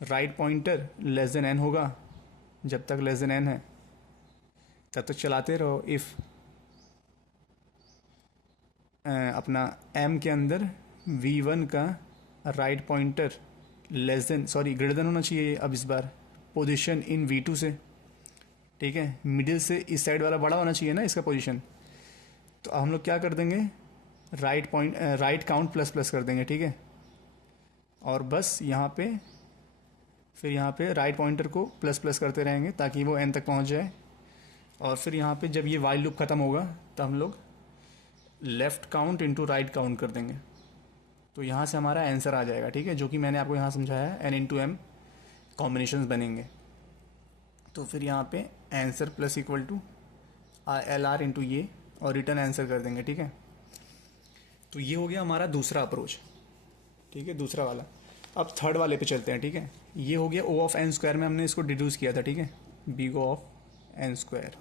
write pointer less than n होगा, जब तक लेस देन n है तब तक चलाते रहो। इफ़ अपना m के अंदर V1 का राइट पॉइंटर ग्रेटर देन होना चाहिए, अब इस बार पोजीशन इन V2 से, ठीक है। मिडिल से इस साइड वाला बड़ा होना चाहिए ना इसका पोजीशन। तो हम लोग क्या कर देंगे, राइट काउंट प्लस प्लस कर देंगे, ठीक है। और बस यहाँ पे फिर यहाँ पे राइट पॉइंटर को प्लस प्लस करते रहेंगे ताकि वो n तक पहुँच जाए। और फिर यहाँ पे जब ये वाइल लूप ख़त्म होगा तो हम लोग left count into right count कर देंगे, तो यहाँ से हमारा आंसर आ जाएगा, ठीक है, जो कि मैंने आपको यहाँ समझाया है, n इंटू m कॉम्बिनेशंस बनेंगे। तो फिर यहाँ पे answer plus equal to LR into ये, और रिटर्न आंसर कर देंगे, ठीक है। तो ये हो गया हमारा दूसरा अप्रोच, ठीक है, दूसरा वाला। अब थर्ड वाले पे चलते हैं, ठीक है। ये हो गया O ऑफ n स्क्वायर में हमने इसको डिड्यूस किया था, ठीक है, big O of n square.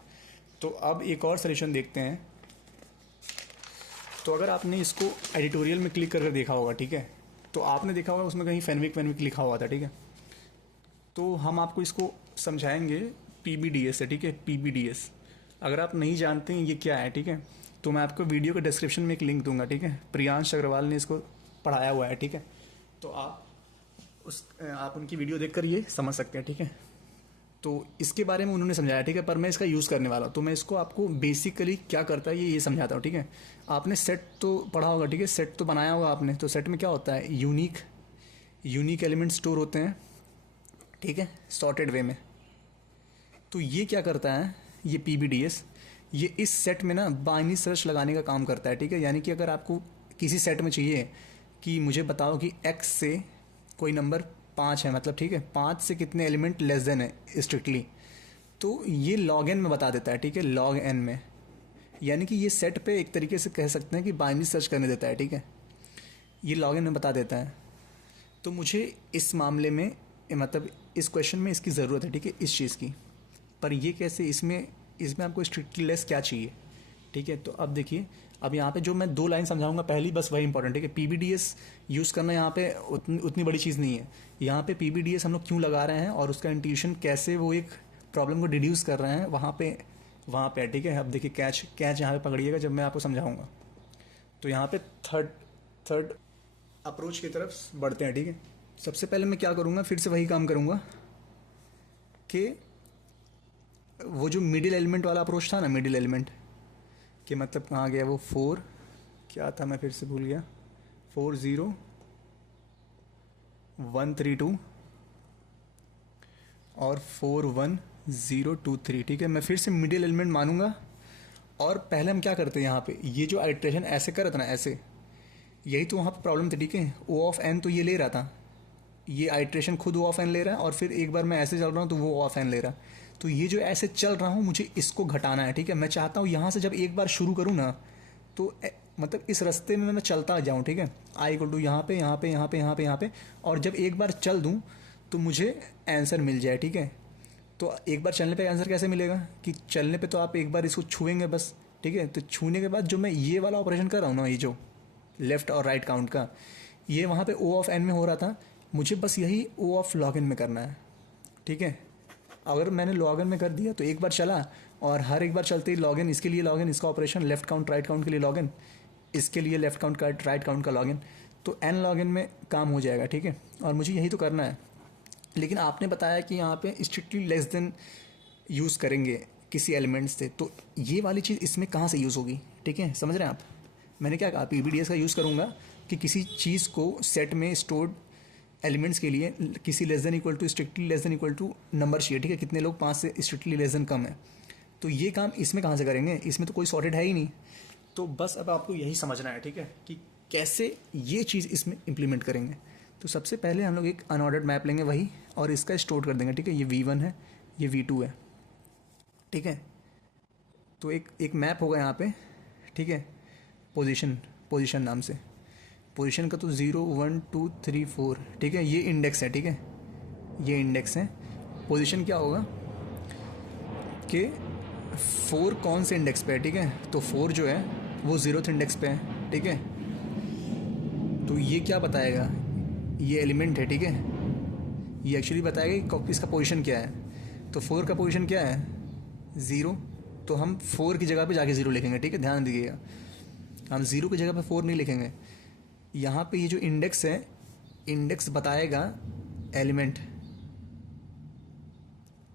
तो अब एक और सॉल्यूशन देखते हैं। तो अगर आपने इसको एडिटोरियल में क्लिक करके देखा होगा, ठीक है, तो आपने देखा होगा उसमें कहीं फेनविक लिखा हुआ था, ठीक है। तो हम आपको इसको समझाएंगे PBDS से, ठीक है, PBDS। अगर आप नहीं जानते हैं ये क्या है, ठीक है, तो मैं आपको वीडियो के डिस्क्रिप्शन में एक लिंक दूंगा, ठीक है। प्रियांश अग्रवाल ने इसको पढ़ाया हुआ है, ठीक है। तो आप उनकी वीडियो देखकर ये समझ सकते हैं, ठीक है। तो इसके बारे में उन्होंने समझाया, ठीक है, पर मैं इसका यूज़ करने वाला हूँ, तो मैं इसको आपको बेसिकली क्या करता है ये समझाता हूँ, ठीक है। आपने सेट तो पढ़ा होगा, ठीक है, सेट तो बनाया होगा आपने। तो सेट में क्या होता है, यूनिक एलिमेंट स्टोर होते हैं, ठीक है, सॉर्टेड वे में। तो ये क्या करता है, ये PBDS, ये इस सेट में ना बाइनरी सर्च लगाने का काम करता है, ठीक है। यानी कि अगर आपको किसी सेट में चाहिए कि मुझे बताओ कि x से कोई नंबर 5 है, मतलब, ठीक है, 5 से कितने एलिमेंट लेस देन है स्ट्रिक्टली, तो ये log n में बता देता है, ठीक है, log n में। यानी कि ये सेट पे एक तरीके से कह सकते हैं कि बाइनरी सर्च करने देता है, ठीक है, ये log n में बता देता है। तो मुझे इस मामले में, मतलब इस क्वेश्चन में इसकी ज़रूरत है, ठीक है, इस चीज़ की। पर ये कैसे, इसमें आपको स्ट्रिक्टली लेस क्या चाहिए, ठीक है। तो अब देखिए, अब यहाँ पे जो मैं 2 लाइन समझाऊंगा, पहली बस वही इंपॉर्टेंट है कि PBDS यूज़ करना यहाँ पे उतनी बड़ी चीज़ नहीं है। यहाँ पे PBDS हम लोग क्यों लगा रहे हैं और उसका इंट्यूशन कैसे वो एक प्रॉब्लम को डिड्यूस कर रहे हैं, वहाँ पे, ठीक है। अब देखिए कैच यहाँ पे पकड़िएगा जब मैं आपको समझाऊंगा। तो यहाँ पे थर्ड अप्रोच की तरफ बढ़ते हैं, ठीक है। सबसे पहले मैं क्या करूँगा, फिर से वही काम करूँगा कि वो जो मिडिल एलिमेंट वाला अप्रोच था ना, मिडिल एलिमेंट कि मतलब कहाँ गया वो, 4 क्या था, मैं फिर से भूल गया, 4 0 1 3 2 और 4 1 0 2 3, ठीक है। मैं फिर से मिडिल एलिमेंट मानूंगा। और पहले हम क्या करते हैं, यहाँ पे ये जो आइट्रेशन ऐसे कर रहा था ना, ऐसे, यही तो वहाँ पे प्रॉब्लम थी, ठीक है। O ऑफ n तो ये ले रहा था, ये आइट्रेशन खुद O ऑफ n ले रहा है, और फिर एक बार मैं ऐसे चल रहा हूँ तो वो O ऑफ n ले रहा है। तो ये जो ऐसे चल रहा हूँ, मुझे इसको घटाना है, ठीक है। मैं चाहता हूँ यहाँ से जब एक बार शुरू करूँ ना, तो मतलब इस रास्ते में मैं चलता जाऊँ, ठीक है। I इक्वल टू यहाँ पे यहाँ पे यहाँ पे यहाँ पे यहाँ पे, और जब एक बार चल दूँ तो मुझे आंसर मिल जाए, ठीक है। तो एक बार चलने पे आंसर कैसे मिलेगा कि चलने पे तो आप एक बार इसको छुएंगे बस, ठीक है। तो छूने के बाद जो मैं ये वाला ऑपरेशन कर रहा हूँ ना, ये जो लेफ़्ट और राइट काउंट का, ये वहाँ पे O ऑफ n में हो रहा था, मुझे बस यही O ऑफ log n में करना है, ठीक है। अगर मैंने log n में कर दिया तो एक बार चला, और हर एक बार चलते ही log n, इसके लिए log n, इसका operation left count right count के लिए log n, इसके लिए लेफ्ट काउंट का राइट काउंट का log n, तो n log n में काम हो जाएगा, ठीक है। और मुझे यही तो करना है। लेकिन आपने बताया कि यहाँ पे स्ट्रिक्टली लेस देन यूज़ करेंगे किसी एलिमेंट से, तो ये वाली चीज़ इसमें कहाँ से यूज़ होगी, ठीक है, समझ रहे हैं आप। मैंने क्या कहा, PBDS का यूज़ करूँगा कि किसी चीज़ को सेट में स्टोर्ड एलिमेंट्स के लिए किसी less than equal to, strictly less than equal to number चाहिए, ठीक है, कितने लोग 5 से स्ट्रिक्टली लेस देन कम है। तो ये काम इसमें कहाँ से करेंगे, इसमें तो कोई सॉर्टेड है ही नहीं। तो बस अब आपको यही समझना है, ठीक है, कि कैसे ये चीज़ इसमें इम्प्लीमेंट करेंगे। तो सबसे पहले हम लोग एक अनऑर्डर्ड मैप लेंगे वही, और इसका स्टोर कर देंगे, ठीक है। ये V1 है, ये V2 है, ठीक है। तो एक मैप होगा यहाँ पे, ठीक है, पोजीशन नाम से। पोजीशन का तो 0 1 2 3 4, ठीक है, ये इंडेक्स है, ठीक है, ये इंडेक्स है। पोजीशन क्या होगा कि 4 कौन से इंडेक्स पे है, ठीक है। तो 4 जो है वो 0th इंडेक्स पे है, ठीक है। तो ये क्या बताएगा, ये एलिमेंट है, ठीक है, ये एक्चुअली बताएगा कि इसका पोजीशन क्या है। तो 4 का पोजीशन क्या है, 0, तो हम 4 की जगह पे जाके 0 लिखेंगे, ठीक है, ध्यान दीजिएगा। हम 0 की जगह पे 4 नहीं लिखेंगे। यहाँ पे ये जो इंडेक्स है, इंडेक्स बताएगा एलिमेंट,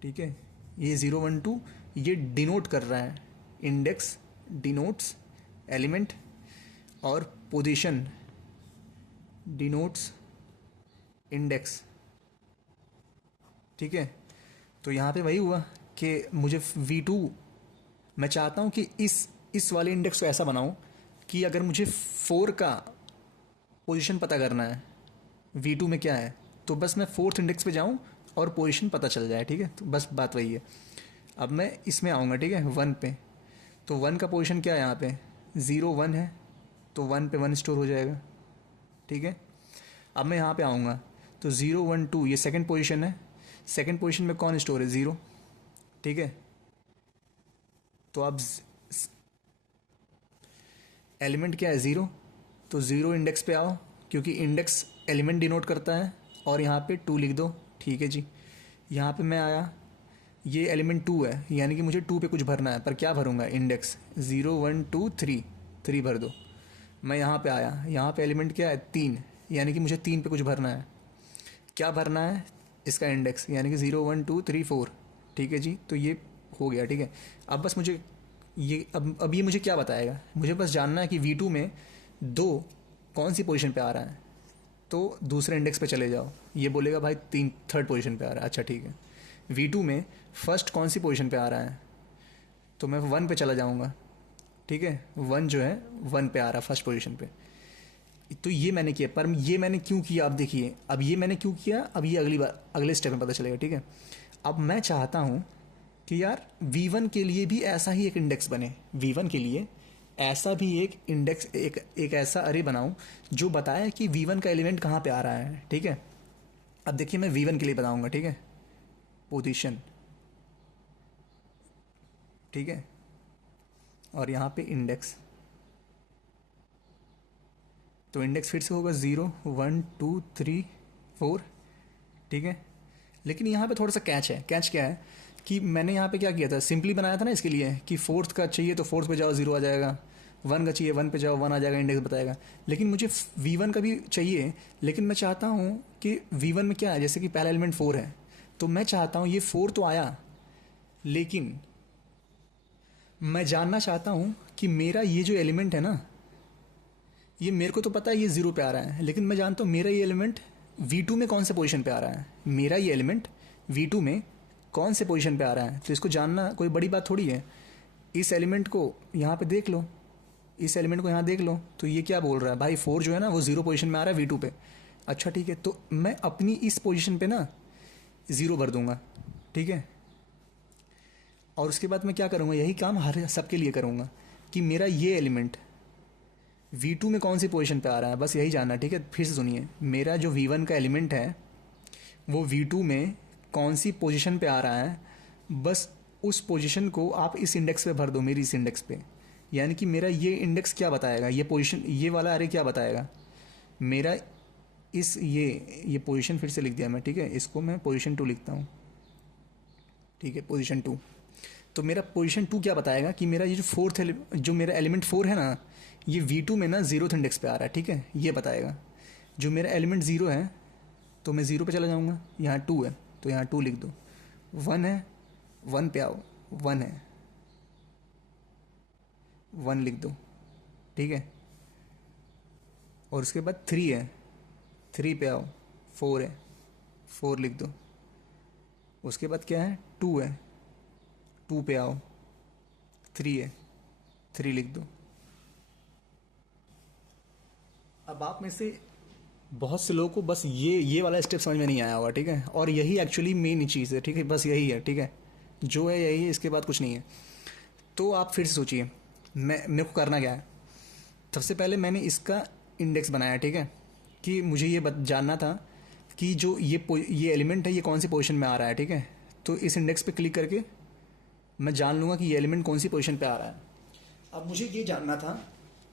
ठीक है। ये 0 1 2 ये डिनोट कर रहा है, इंडेक्स डिनोट्स एलिमेंट, और पोजीशन डिनोट्स इंडेक्स, ठीक है। तो यहाँ पे वही हुआ कि मुझे V2, मैं चाहता हूँ कि इस वाले इंडेक्स को ऐसा बनाऊँ कि अगर मुझे 4 का पोजीशन पता करना है, V2 में क्या है, तो बस मैं 4th इंडेक्स पे जाऊँ और पोजीशन पता चल जाए, ठीक है। तो बस बात वही है। अब मैं इसमें आऊँगा, ठीक है, 1 पे। तो 1 का पोजीशन क्या है, यहाँ पे 0 1 है, तो 1 पे 1 स्टोर हो जाएगा, ठीक है। अब मैं यहाँ पे आऊँगा तो 0 1 2 ये सेकंड पोजीशन है, सेकंड पोजीशन में कौन स्टोर है, 0, ठीक है। तो अब एलिमेंट क्या है, 0, तो 0 इंडेक्स पे आओ, क्योंकि इंडेक्स एलिमेंट डिनोट करता है, और यहाँ पे 2 लिख दो, ठीक है जी। यहाँ पे मैं आया, ये एलिमेंट 2 है, यानी कि मुझे 2 पे कुछ भरना है, पर क्या भरूंगा, इंडेक्स 0 1 2 3, 3 भर दो। मैं यहाँ पे आया, यहाँ पे एलिमेंट क्या है, 3, यानी कि मुझे 3 पे कुछ भरना है। क्या भरना है, इसका इंडेक्स, यानी कि 0 1 2 3 4। ठीक है जी, तो ये हो गया। ठीक है, अब बस मुझे ये अब ये मुझे क्या बताएगा, मुझे बस जानना है कि V2 में 2 कौन सी पोजीशन पे आ रहा है। तो दूसरे इंडेक्स पे चले जाओ, ये बोलेगा भाई 3 थर्ड पोजीशन पे आ रहा है। अच्छा ठीक है, V2 में फर्स्ट कौन सी पोजीशन पे आ रहा है, तो मैं 1 पे चला जाऊँगा। ठीक है, 1 जो है 1 पे आ रहा है फर्स्ट पोजीशन पे। तो ये मैंने किया, पर ये मैंने क्यों किया, आप देखिए, अब ये मैंने क्यों किया, अब ये अगली बार अगले स्टेप में पता चलेगा। ठीक है, अब मैं चाहता हूँ कि यार V1 के लिए भी ऐसा ही एक इंडेक्स बने, V1 के लिए ऐसा भी एक इंडेक्स, एक ऐसा अरे बनाऊं जो बताए कि V1 का एलिमेंट कहाँ पे आ रहा है। ठीक है, अब देखिए मैं V1 के लिए बताऊंगा। ठीक है, पोजीशन, ठीक है, और यहाँ पे इंडेक्स, तो इंडेक्स फिर से होगा 0 1 2 3 4। ठीक है, लेकिन यहाँ पे थोड़ा सा कैच है। कैच क्या है कि मैंने यहाँ पे क्या किया था, सिंपली बनाया था ना इसके लिए कि फोर्थ का चाहिए तो फोर्थ पे जाओ 0 आ जाएगा, 1 का चाहिए 1 पे जाओ 1 आ जाएगा, इंडेक्स बताएगा। लेकिन मुझे V1 का भी चाहिए, लेकिन मैं चाहता हूँ कि V1 में क्या है, जैसे कि पहला एलिमेंट 4 है, तो मैं चाहता हूँ ये 4 तो आया, लेकिन मैं जानना चाहता हूँ कि मेरा ये जो एलिमेंट है ना, ये मेरे को तो पता है ये 0 पे आ रहा है, लेकिन मैं जानता हूँ मेरा ये एलिमेंट V2 में कौन से पोजीशन पे आ रहा है, मेरा ये एलिमेंट V2 में कौन से पोजीशन पे आ रहा है। तो इसको जानना कोई बड़ी बात थोड़ी है। इस एलिमेंट को यहाँ पे देख लो, इस एलिमेंट को यहाँ देख लो, तो ये क्या बोल रहा है भाई, 4 जो है ना वो 0 पोजीशन में आ रहा है V2 पे। अच्छा ठीक है, तो मैं अपनी इस पोजीशन पे ना 0 भर दूंगा। ठीक है, और उसके बाद मैं क्या करूँगा, यही काम हर सबके लिए करूँगा कि मेरा ये एलिमेंट V2 में कौन सी पोजीशन पे आ रहा है, बस यही जानना। ठीक है, फिर से सुनिए, मेरा जो V1 का एलिमेंट है वो V2 में कौन सी पोजीशन पे आ रहा है, बस उस पोजीशन को आप इस इंडेक्स पे भर दो, मेरी इस इंडेक्स पे। यानी कि मेरा ये इंडेक्स क्या बताएगा, ये पोजीशन, ये वाला अरे क्या बताएगा मेरा, इस ये पोजीशन फिर से लिख दिया मैं। ठीक है, इसको मैं पोजीशन 2 लिखता हूँ। ठीक है, पोजीशन 2, तो मेरा पोजीशन 2 क्या बताएगा कि मेरा ये जो फोर्थ जो मेरा एलिमेंट 4 है ना, ये V2 में ना 0th इंडेक्स पे आ रहा है। ठीक है, ये बताएगा। जो मेरा एलिमेंट 0 है, तो मैं 0 पे चला जाऊँगा, यहाँ 2 है तो यहाँ 2 लिख दो। 1 है, 1 पे आओ, 1 है, 1 लिख दो। ठीक है, और उसके बाद 3 है, 3 पे आओ, 4 है, 4 लिख दो। उसके बाद क्या है, 2 है, 2 पे आओ, 3 है, 3 लिख दो। अब आप में से बहुत से लोगों को बस ये वाला स्टेप समझ में नहीं आया होगा। ठीक है, और यही एक्चुअली मेन चीज़ है। ठीक है, बस यही है। ठीक है, जो है यही है, इसके बाद कुछ नहीं है। तो आप फिर से सोचिए, मेरे को करना क्या है। सबसे पहले मैंने इसका इंडेक्स बनाया। ठीक है, कि मुझे ये जानना था कि जो ये एलिमेंट है ये कौन सी पोजीशन में आ रहा है। ठीक है, तो इस इंडेक्स पे क्लिक करके मैं जान लूँगा कि ये एलिमेंट कौन सी पोजीशन पे आ रहा है। अब मुझे ये जानना था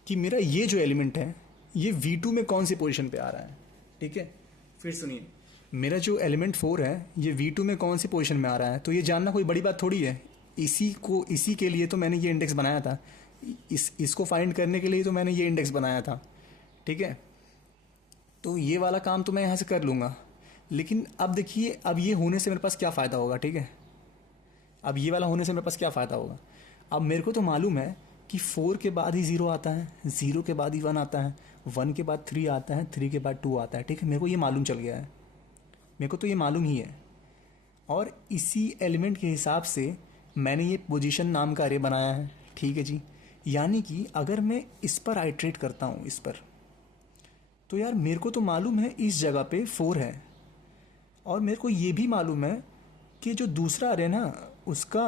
कि मेरा ये जो एलिमेंट है ये V2 में कौन सी पोजीशन पे आ रहा है। ठीक है, फिर सुनिए, मेरा जो एलिमेंट 4 है ये V2 में कौन सी पोजीशन में आ रहा है, तो ये जानना कोई बड़ी बात थोड़ी है। इसी के लिए तो मैंने ये इंडेक्स बनाया था, इसको फाइंड करने के लिए तो मैंने ये इंडेक्स बनाया था। ठीक है, तो ये वाला काम तो मैं यहाँ से कर लूँगा। लेकिन अब देखिए, अब ये होने से मेरे पास क्या फ़ायदा होगा। ठीक है, अब ये वाला होने से मेरे पास क्या फ़ायदा होगा। अब मेरे को तो मालूम है कि 4 के बाद ही 0 आता है, 0 के बाद ही 1 आता है, 1 के बाद 3 आता है, 3 के बाद 2 आता है। ठीक है, मेरे को ये मालूम चल गया है, मेरे को तो ये मालूम ही है। और इसी एलिमेंट के हिसाब से मैंने ये पोजीशन नाम का अरे बनाया है। ठीक है जी, यानी कि अगर मैं इस पर आइट्रेट करता हूँ, इस पर, तो यार मेरे को तो मालूम है इस जगह पे 4 है, और मेरे को ये भी मालूम है कि जो दूसरा अरे ना उसका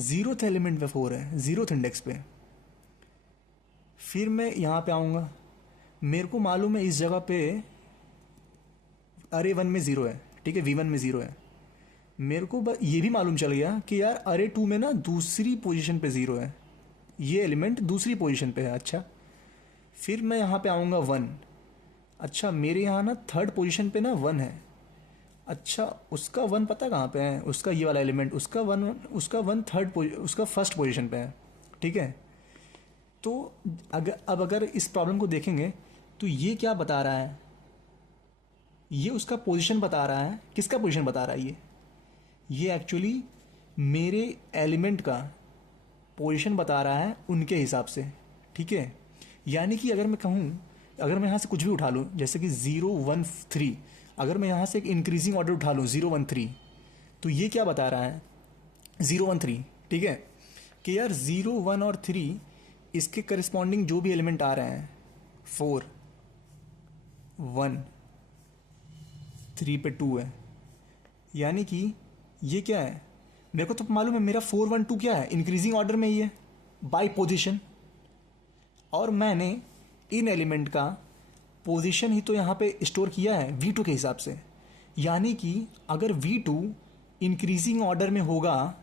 0th एलिमेंट पे 4 है, 0th इंडेक्स पे। फिर मैं यहाँ पे आऊँगा, मेरे को मालूम है इस जगह पे अरे 1 में 0 है। ठीक है, V1 में 0 है। मेरे को ये भी मालूम चल गया कि यार अरे 2 में ना दूसरी पोजीशन पे 0 है, ये एलिमेंट दूसरी पोजीशन पे है। अच्छा, फिर मैं यहाँ पे आऊँगा 1। अच्छा, मेरे यहाँ ना थर्ड पोजीशन पे ना 1 है, अच्छा, उसका वन पता कहाँ पे है? उसका ये वाला एलिमेंट, उसका वन उसका फर्स्ट पोजीशन पे है, ठीक है। तो अगर इस प्रॉब्लम को देखेंगे तो ये क्या बता रहा है? ये उसका पोजीशन बता रहा है। किसका पोजीशन बता रहा है ये एक्चुअली मेरे एलिमेंट का पोजीशन बता रहा है उनके हिसाब से, ठीक है। यानी कि अगर मैं कहूँ, अगर मैं यहाँ से कुछ भी उठा लूँ, जैसे कि 0 1 3, अगर मैं यहाँ से एक इंक्रीजिंग ऑर्डर उठा लूँ 0 1 3, तो ये क्या बता रहा है? 0 1 3, ठीक है, कि यार 0 1 और 3 इसके करस्पॉन्डिंग जो भी एलिमेंट आ रहे हैं, 4 1 3 पे 2 है, यानी कि ये क्या है? मेरे को तो मालूम है मेरा 4 1 2 क्या है, इंक्रीजिंग ऑर्डर में ही है बाय पोजीशन। और मैंने इन एलिमेंट का पोजीशन ही तो यहाँ पे स्टोर किया है V2 के हिसाब से। यानी कि अगर V2 इंक्रीजिंग ऑर्डर में होगा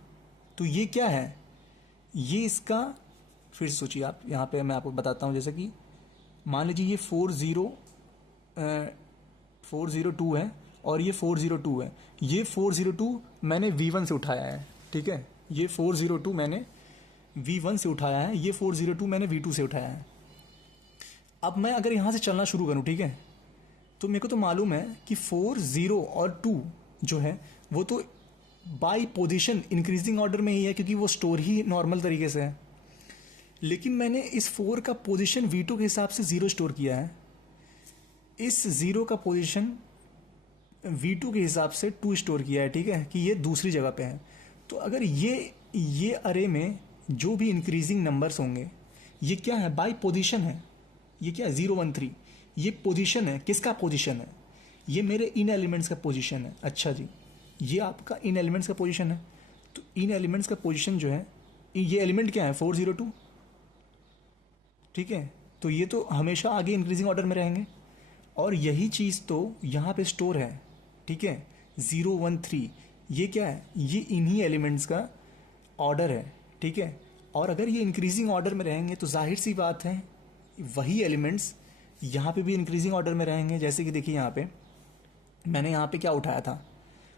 तो ये क्या है? ये इसका, फिर से सोचिए आप, यहाँ पे मैं आपको बताता हूँ। जैसे कि मान लीजिए ये 402 है और ये 402 है। ये 402 मैंने V1 से उठाया है, ठीक है। ये 402 मैंने V1 से उठाया है, ये 402 मैंने V2 से उठाया है। अब मैं अगर यहाँ से चलना शुरू करूँ, ठीक है, तो मेरे को तो मालूम है कि 4 0 और 2 जो है वो तो बाई पोजीशन इंक्रीजिंग ऑर्डर में ही है, क्योंकि वो स्टोर ही नॉर्मल तरीके से है। लेकिन मैंने इस 4 का पोजीशन V2 के हिसाब से 0 स्टोर किया है, इस 0 का पोजीशन V2 के हिसाब से 2 स्टोर किया है, ठीक है, कि ये दूसरी जगह पे है। तो अगर ये अरे में जो भी इंक्रीजिंग नंबर्स होंगे, ये क्या है? बाय पोजीशन है। ये क्या है? 0 1 3, ये पोजीशन है। किसका पोजीशन है? ये मेरे इन एलिमेंट्स का पोजीशन है। अच्छा जी, ये आपका इन एलिमेंट्स का पोजीशन है। तो इन एलिमेंट्स का पोजीशन जो है, ये एलिमेंट क्या है? 4 0 2, ठीक है। तो ये तो हमेशा आगे इंक्रीजिंग ऑर्डर में रहेंगे, और यही चीज़ तो यहाँ पे स्टोर है, ठीक है। 0 1 3 ये क्या है? ये इन्हीं एलिमेंट्स का ऑर्डर है, ठीक है। और अगर ये इंक्रीजिंग ऑर्डर में रहेंगे तो जाहिर सी बात है वही एलिमेंट्स यहाँ पे भी इंक्रीजिंग ऑर्डर में रहेंगे। जैसे कि देखिए यहाँ पे मैंने यहाँ पे क्या उठाया था?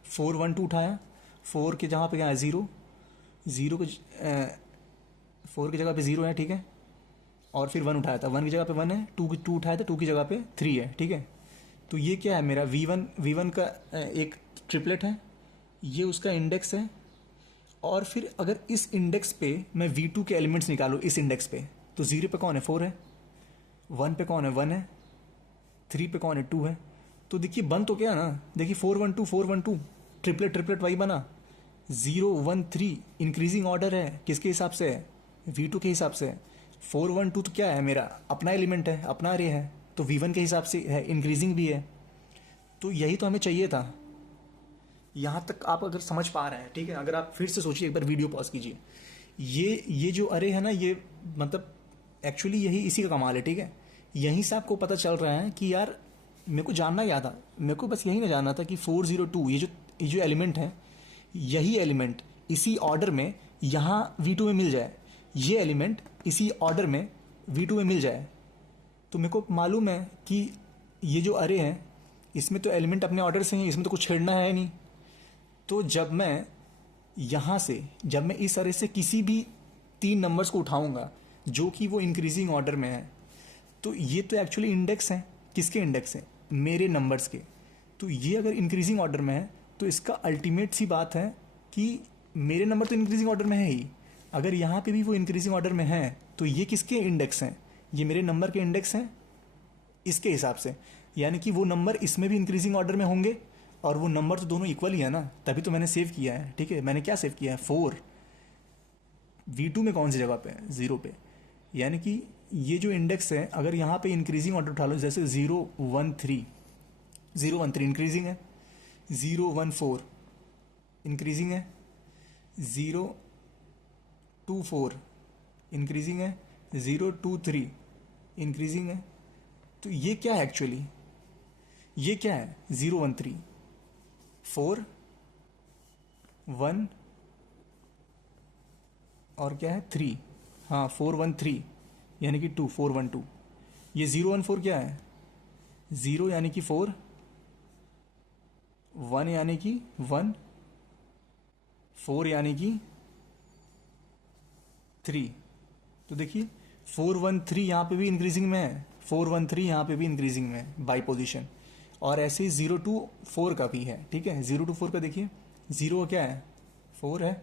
4 1 2 उठाया। 4 के जहाँ पे क्या है? 0 0 के 4 की जगह पे 0 है, ठीक है। और फिर 1 उठाया था, 1 की जगह पे 1 है। 2 उठाया था, 2 की जगह पे 3 है, ठीक है। तो ये क्या है? मेरा V1 का एक ट्रिपलेट है, ये उसका इंडेक्स है। और फिर अगर इस इंडेक्स पे मैं V2 के एलिमेंट्स निकालूँ इस इंडेक्स पे, तो 0 पे कौन है? 4 है। 1 पे कौन है? 1 है। 3 पे कौन है? 2 है। तो देखिए बन तो क्या ना, देखिए 4 1 2 ट्रिपलेट ट्रिपलेट वही बना। 0 1 3 इंक्रीजिंग ऑर्डर है, किसके हिसाब से है? V2 के हिसाब से है। 4 1 2 तो क्या है? मेरा अपना एलिमेंट है, अपना अरे है, तो V1 के हिसाब से है, इंक्रीजिंग भी है। तो यही तो हमें चाहिए था। यहाँ तक आप अगर समझ पा रहे हैं, ठीक है। अगर आप फिर से सोचिए, एक बार वीडियो पॉज कीजिए। ये जो अरे है ना, ये मतलब एक्चुअली यही इसी का कमाल है, ठीक है। यहीं से आपको पता चल रहा है कि यार मेरे को जानना याद था, मेरे को बस यही ना जानना था कि 4 0 2 ये जो एलिमेंट है, यही एलिमेंट इसी ऑर्डर में यहाँ V2 में मिल जाए, ये एलिमेंट इसी ऑर्डर में V2 में मिल जाए। तो मेरे को मालूम है कि ये जो अरे है इसमें तो एलिमेंट अपने ऑर्डर से हैं, इसमें तो कुछ छेड़ना है नहीं। तो जब मैं यहाँ से, जब मैं इस अरे से किसी भी 3 नंबर्स को उठाऊंगा जो कि वो इंक्रीजिंग ऑर्डर में है, तो ये तो एक्चुअली इंडेक्स हैं। किसके इंडेक्स हैं? मेरे नंबर्स के। तो ये अगर इंक्रीजिंग ऑर्डर में है तो इसका अल्टीमेट सी बात है कि मेरे नंबर तो इंक्रीजिंग ऑर्डर में है ही। अगर यहाँ पे भी वो इंक्रीजिंग ऑर्डर में है तो ये किसके इंडेक्स हैं? ये मेरे नंबर के इंडेक्स हैं इसके हिसाब से। यानी कि वो नंबर इसमें भी इंक्रीजिंग ऑर्डर में होंगे, और वो नंबर तो दोनों इक्वल ही है ना, तभी तो मैंने सेव किया है, ठीक है। मैंने क्या सेव किया है? 4। V2 में कौन सी जगह पे है? 0 पे। यानी कि ये जो इंडेक्स है, अगर यहाँ पे इंक्रीजिंग ऑर्डर उठा लो, जैसे 0 1 3 इंक्रीजिंग है, 0 1 4 इंक्रीजिंग है, 0 2 4 इंक्रीजिंग है, 0 2 3 इंक्रीजिंग है। तो ये क्या है एक्चुअली? ये क्या है? 0 1 3 4 1 और क्या है? 3। हाँ, 4 1 3 यानी कि 2 4 1 2। ये 0 1 4 क्या है? 0 यानी कि 4 1 यानी कि 1, 4 यानी कि 3। तो देखिए 413 यहाँ पे भी इंक्रीजिंग में है, 413 यहाँ पे भी इंक्रीजिंग में है बाई पोजीशन। और ऐसे ही 0 to 4 का भी है, ठीक है। 0 to 4 का देखिए, 0 का क्या है 4 है,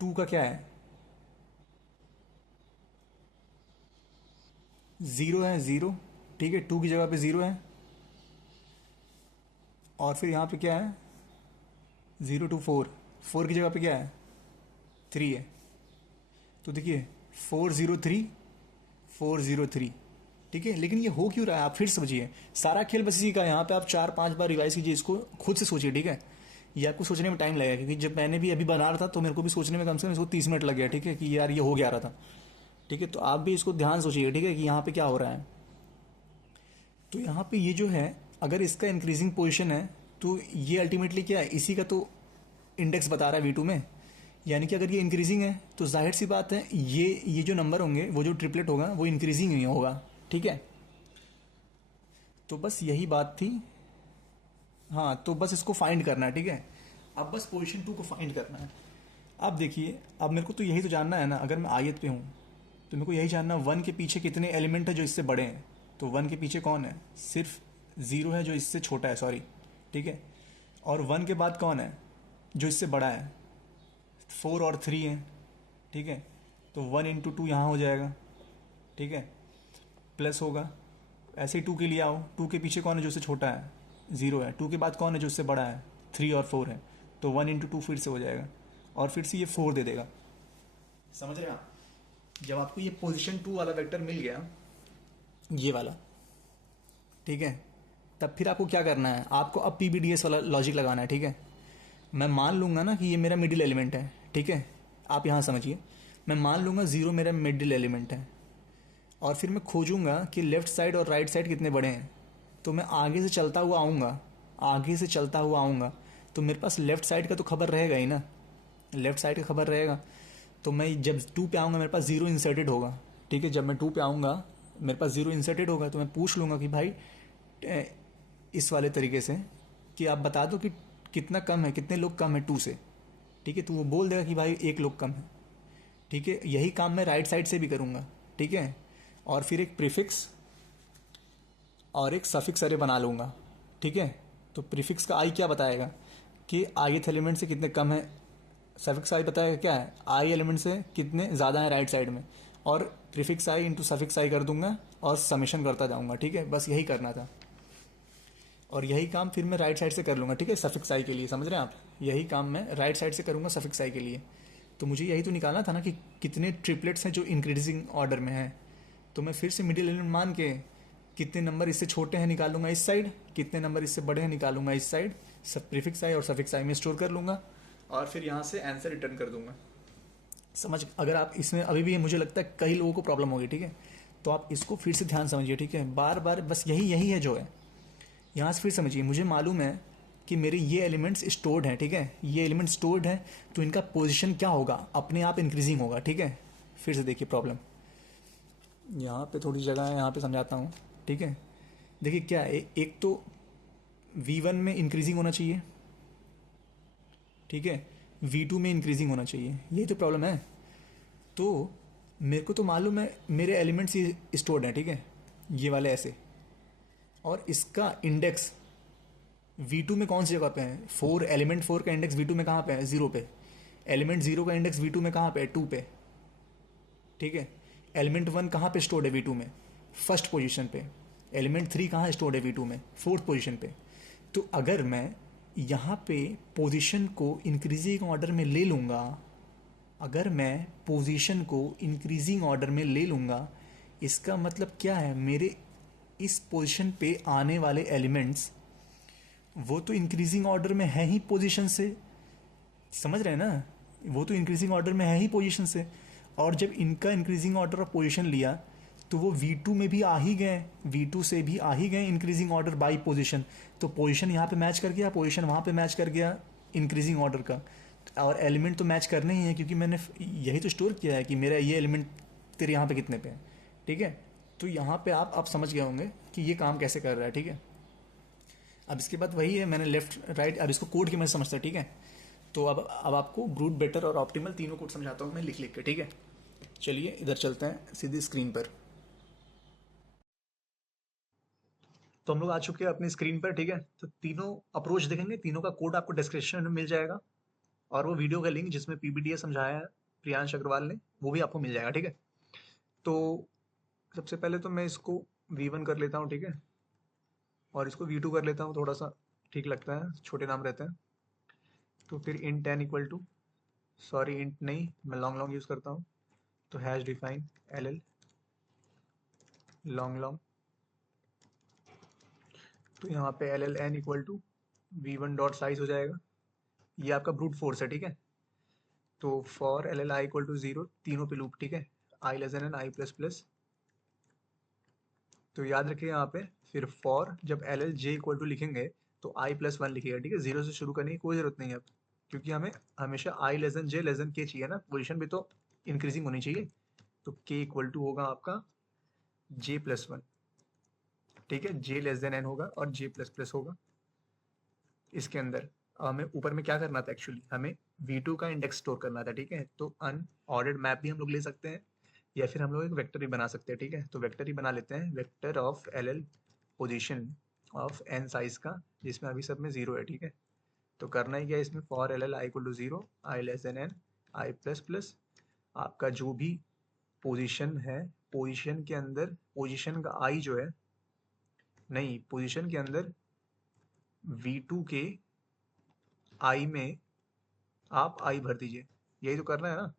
2 का क्या है 0 है, 0, ठीक है, 2 की जगह पे 0 है। और फिर यहाँ पे क्या है 0 to 4, 4 की जगह पे क्या है 3 है। तो देखिए 403, 403, ठीक है। लेकिन ये हो क्यों रहा है आप फिर समझिए, सारा खेल बस इसी का है। यहाँ पे आप 4-5 बार रिवाइज कीजिए इसको, खुद से सोचिए, ठीक है। ये आपको सोचने में टाइम लगेगा, क्योंकि जब मैंने भी अभी बना रहा था तो मेरे को भी सोचने में कम से कम इसको 30 मिनट लग गया, ठीक है, कि यार ये हो गया रहा था, ठीक है। तो आप भी इसको ध्यान सोचिए, ठीक है, कि यहाँ पे क्या हो रहा है। तो यहाँ पे ये जो है, अगर इसका इंक्रीजिंग पोजिशन है तो ये अल्टीमेटली क्या है, इसी का तो इंडेक्स बता रहा है V2 में। यानी कि अगर ये इंक्रीजिंग है तो जाहिर सी बात है ये जो नंबर होंगे, वो जो ट्रिपलेट होगा वो इंक्रीजिंग ही होगा, ठीक है। तो बस यही बात थी। हाँ, तो बस इसको फाइंड करना है, ठीक है। अब बस पोजीशन 2 को फाइंड करना है। अब देखिए, अब मेरे को तो यही तो जानना है ना, अगर मैं आयत पे हूँ तो मेरे को यही जानना, 1 के पीछे कितने एलिमेंट है जो इससे बड़े हैं। तो 1 के पीछे कौन है, सिर्फ 0 है जो इससे छोटा है, सॉरी, ठीक है। और 1 के बाद कौन है जो इससे बड़ा है, 4 और 3 है, ठीक है। तो 1 into 2 यहाँ हो जाएगा, ठीक है, प्लस होगा। ऐसे ही 2 के लिए आओ, 2 के पीछे कौन है जो इससे छोटा है, 0 है। 2 के बाद कौन है जो इससे बड़ा है, 3 और 4 है। तो 1 into 2 फिर से हो जाएगा, और फिर से ये 4 दे देगा। समझ रहे हैं आप। जब आपको ये पोजीशन 2 वाला वेक्टर मिल गया, ये वाला, ठीक है, तब फिर आपको क्या करना है, आपको अब PBDS वाला लॉजिक लगाना है, ठीक है। मैं मान लूँगा ना कि ये मेरा मिडिल एलिमेंट है, ठीक है। आप यहाँ समझिए, मैं मान लूँगा 0 मेरा मिडिल एलिमेंट है, और फिर मैं खोजूंगा कि लेफ्ट साइड और राइट साइड कितने बड़े हैं। तो मैं आगे से चलता हुआ आऊँगा, आगे से चलता हुआ आऊँगा, तो मेरे पास लेफ्ट साइड का तो खबर रहेगा ही ना, लेफ्ट साइड का खबर रहेगा। तो मैं जब 2 पे आऊँगा मेरे पास 0 इंसर्टेड होगा, ठीक है। जब मैं 2 पे आऊँगा मेरे पास 0 इंसर्टेड होगा, तो मैं पूछ लूँगा कि भाई इस वाले तरीके से कि आप बता दो कि कितना कम है, कितने लोग कम है 2 से, ठीक है। तो वो बोल देगा कि भाई 1 लोग कम है, ठीक है। यही काम मैं राइट साइड से भी करूँगा, ठीक है। और फिर एक प्रीफिक्स और एक सफिक्स अरे बना लूँगा, ठीक है। तो प्रीफिक्स का आई क्या बताएगा कि ith एलिमेंट से कितने कम है, सफिक्स आई बताएगा क्या है, आई एलिमेंट से कितने ज़्यादा है राइट साइड में। और प्रीफिक्स आई इंटू सफिक्स आई कर दूंगा और समेशन करता जाऊँगा, ठीक है। बस यही करना था, और यही काम फिर मैं राइट साइड से कर लूँगा, ठीक है, सफिक्स आई के लिए। समझ रहे हैं आप, यही काम मैं राइट साइड से करूँगा सफिक्स आई के लिए। तो मुझे यही तो निकालना था ना कि कितने ट्रिपलेट्स हैं जो इंक्रीजिंग ऑर्डर में हैं। तो मैं फिर से मिडिल एलिमेंट मान के कितने नंबर इससे छोटे हैं निकालूंगा इस साइड, कितने नंबर इससे बड़े हैं निकालूंगा इस साइड, सब प्रीफिक्स आई और सफिक्स आई में स्टोर कर लूँगा, और फिर यहाँ से आंसर रिटर्न कर दूंगा। समझ, अगर आप इसमें अभी भी मुझे लगता है कई लोगों को प्रॉब्लम होगी, ठीक है, तो आप इसको फिर से ध्यान समझिए, ठीक है। बार बार बस यही है जो है, यहाँ से फिर समझिए। मुझे मालूम है कि मेरे ये एलिमेंट्स स्टोर्ड हैं, ठीक है, ये एलिमेंट स्टोर्ड हैं, तो इनका पोजीशन क्या होगा, अपने आप इंक्रीजिंग होगा, ठीक है। फिर से देखिए प्रॉब्लम, यहाँ पे थोड़ी जगह है, यहाँ पे समझाता हूँ, ठीक है। देखिए क्या है, एक तो V1 में इंक्रीजिंग होना चाहिए, ठीक है, V2 में इंक्रीजिंग होना चाहिए, यही तो प्रॉब्लम है। तो मेरे को तो मालूम है मेरे एलिमेंट्स ही स्टोर्ड हैं, ठीक है, ये वाले ऐसे, और इसका इंडेक्स V2 में कौन सी जगह पे है, 4, एलिमेंट 4 का इंडेक्स V2 में कहाँ पे है, 0 पे। एलिमेंट 0 का इंडेक्स V2 में कहाँ पे है, 2 पे, ठीक है। एलिमेंट 1 कहाँ पे स्टोर्ड है V2 में, फर्स्ट पोजीशन पे। एलिमेंट 3 कहाँ स्टोर्ड है V2 में, फोर्थ पोजीशन पे। तो अगर मैं यहाँ पे पोजीशन को इंक्रीजिंग ऑर्डर में ले लूँगा, अगर मैं पोजीशन को इंक्रीजिंग ऑर्डर में ले लूँगा, इसका मतलब क्या है, मेरे इस पोजीशन पे आने वाले एलिमेंट्स वो तो इंक्रीजिंग ऑर्डर में है ही पोजीशन से, समझ रहे हैं ना, वो तो इंक्रीजिंग ऑर्डर में है ही पोजीशन से। और जब इनका इंक्रीजिंग ऑर्डर ऑफ पोजीशन लिया तो वो V2 में भी आ ही गए, V2 से भी आ ही गए इंक्रीजिंग ऑर्डर बाई पोजीशन। तो पोजीशन यहाँ पे मैच कर गया, पोजीशन वहाँ पे मैच कर गया इंक्रीजिंग ऑर्डर का, और एलिमेंट तो मैच करने ही है, क्योंकि मैंने यही तो स्टोर किया है कि मेरा ये एलिमेंट तेरे यहाँ पे कितने पे है, ठीक है। तो यहाँ पे आप समझ गए होंगे कि ये काम कैसे कर रहा है, ठीक है। अब इसके बाद वही है, मैंने लेफ्ट राइट, अब इसको कोड की मदद समझता है, ठीक है। तो अब आपको ब्रूट, बेटर और ऑप्टिमल तीनों कोड समझाता हूँ मैं लिख लिख के, ठीक है। चलिए इधर चलते हैं सीधी स्क्रीन पर। तो हम लोग आ चुके हैं अपनी स्क्रीन पर, ठीक है। तो तीनों अप्रोच देखेंगे, तीनों का कोड आपको डिस्क्रिप्शन में मिल जाएगा, और वो वीडियो का लिंक जिसमें पीपीटी समझाया है प्रियांश अग्रवाल ने, वो भी आपको मिल जाएगा, ठीक है। तो सबसे पहले तो मैं इसको V1 कर लेता हूँ, ठीक है, और इसको V2 कर लेता हूँ, थोड़ा सा ठीक लगता है, छोटे नाम रहते हैं। तो फिर int n equal to, sorry int नहीं, मैं लॉन्ग लॉन्ग यूज़ करता हूँ, तो hash define ll long long. तो यहाँ पे LLN equal to V1 dot size हो जाएगा। ये आपका ब्रूट फोर्स है, ठीक है। तो फॉर LLI इक्वल टू 0, तीनों पे लूप, ठीक है, I less than i plus plus. तो याद रखिए यहाँ पे, फिर फॉर जब LLJ इक्वल टू लिखेंगे तो I प्लस वन लिखिएगा, ठीक है, जीरो से शुरू करने की कोई जरूरत नहीं है अब, क्योंकि हमें हमेशा I less then J less then K चाहिए ना, पोजिशन भी तो इंक्रीजिंग होनी चाहिए। तो K इक्वल टू होगा आपका J प्लस वन, ठीक है, J लेस देन N होगा और J प्लस प्लस होगा इसके अंदर। अब हमें ऊपर में क्या करना था, एक्चुअली हमें V2 का इंडेक्स स्टोर करना था, ठीक है। तो अनऑर्डर्ड मैप भी हम लोग ले सकते हैं, या फिर हम लोग एक वेक्टर भी बना सकते हैं, ठीक है। तो वेक्टर ही बना लेते हैं, vector of LL position of N size का, जिसमें अभी सब में जीरो है, ठीक है। तो करना ही क्या है इसमें, for LL I equal to zero, I less than N, I plus plus, आपका जो भी पोजीशन है, पोजीशन के अंदर पोजीशन का I जो है, नहीं, पोजीशन के अंदर V2 के I में आप आई भर दीजिए, यही तो करना है ना।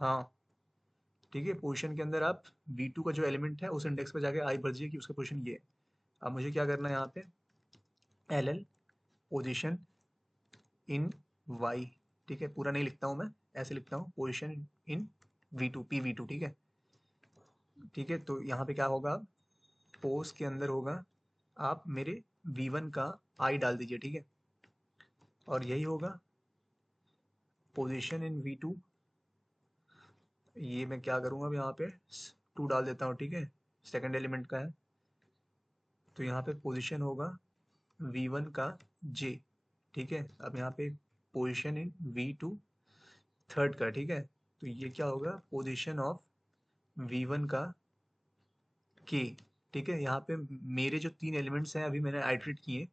हाँ, ठीक है, पोजीशन के अंदर आप V2 का जो एलिमेंट है उस इंडेक्स पे जाके आई भर दीजिए कि उसका पोजीशन ये है। अब मुझे क्या करना है यहाँ पे, LL पोजीशन इन Y, ठीक है, पूरा नहीं लिखता हूँ मैं, ऐसे लिखता हूँ, पोजीशन इन V2 PV2, ठीक है। ठीक है, तो यहाँ पे क्या होगा, पोज के अंदर होगा, आप मेरे V1 का आई डाल दीजिए, ठीक है, और यही होगा पोजीशन इन V2। ये मैं क्या करूँगा, अब यहाँ पे 2 डाल देता हूँ, ठीक है, सेकंड एलिमेंट का है। तो यहाँ पे पोजीशन होगा V1 का J, ठीक है। अब यहाँ पे पोजीशन इन V2 थर्ड का, ठीक है। तो ये क्या होगा, पोजीशन ऑफ V1 का K, ठीक है। यहाँ पे मेरे जो तीन एलिमेंट्स हैं अभी मैंने आइटरेट किए,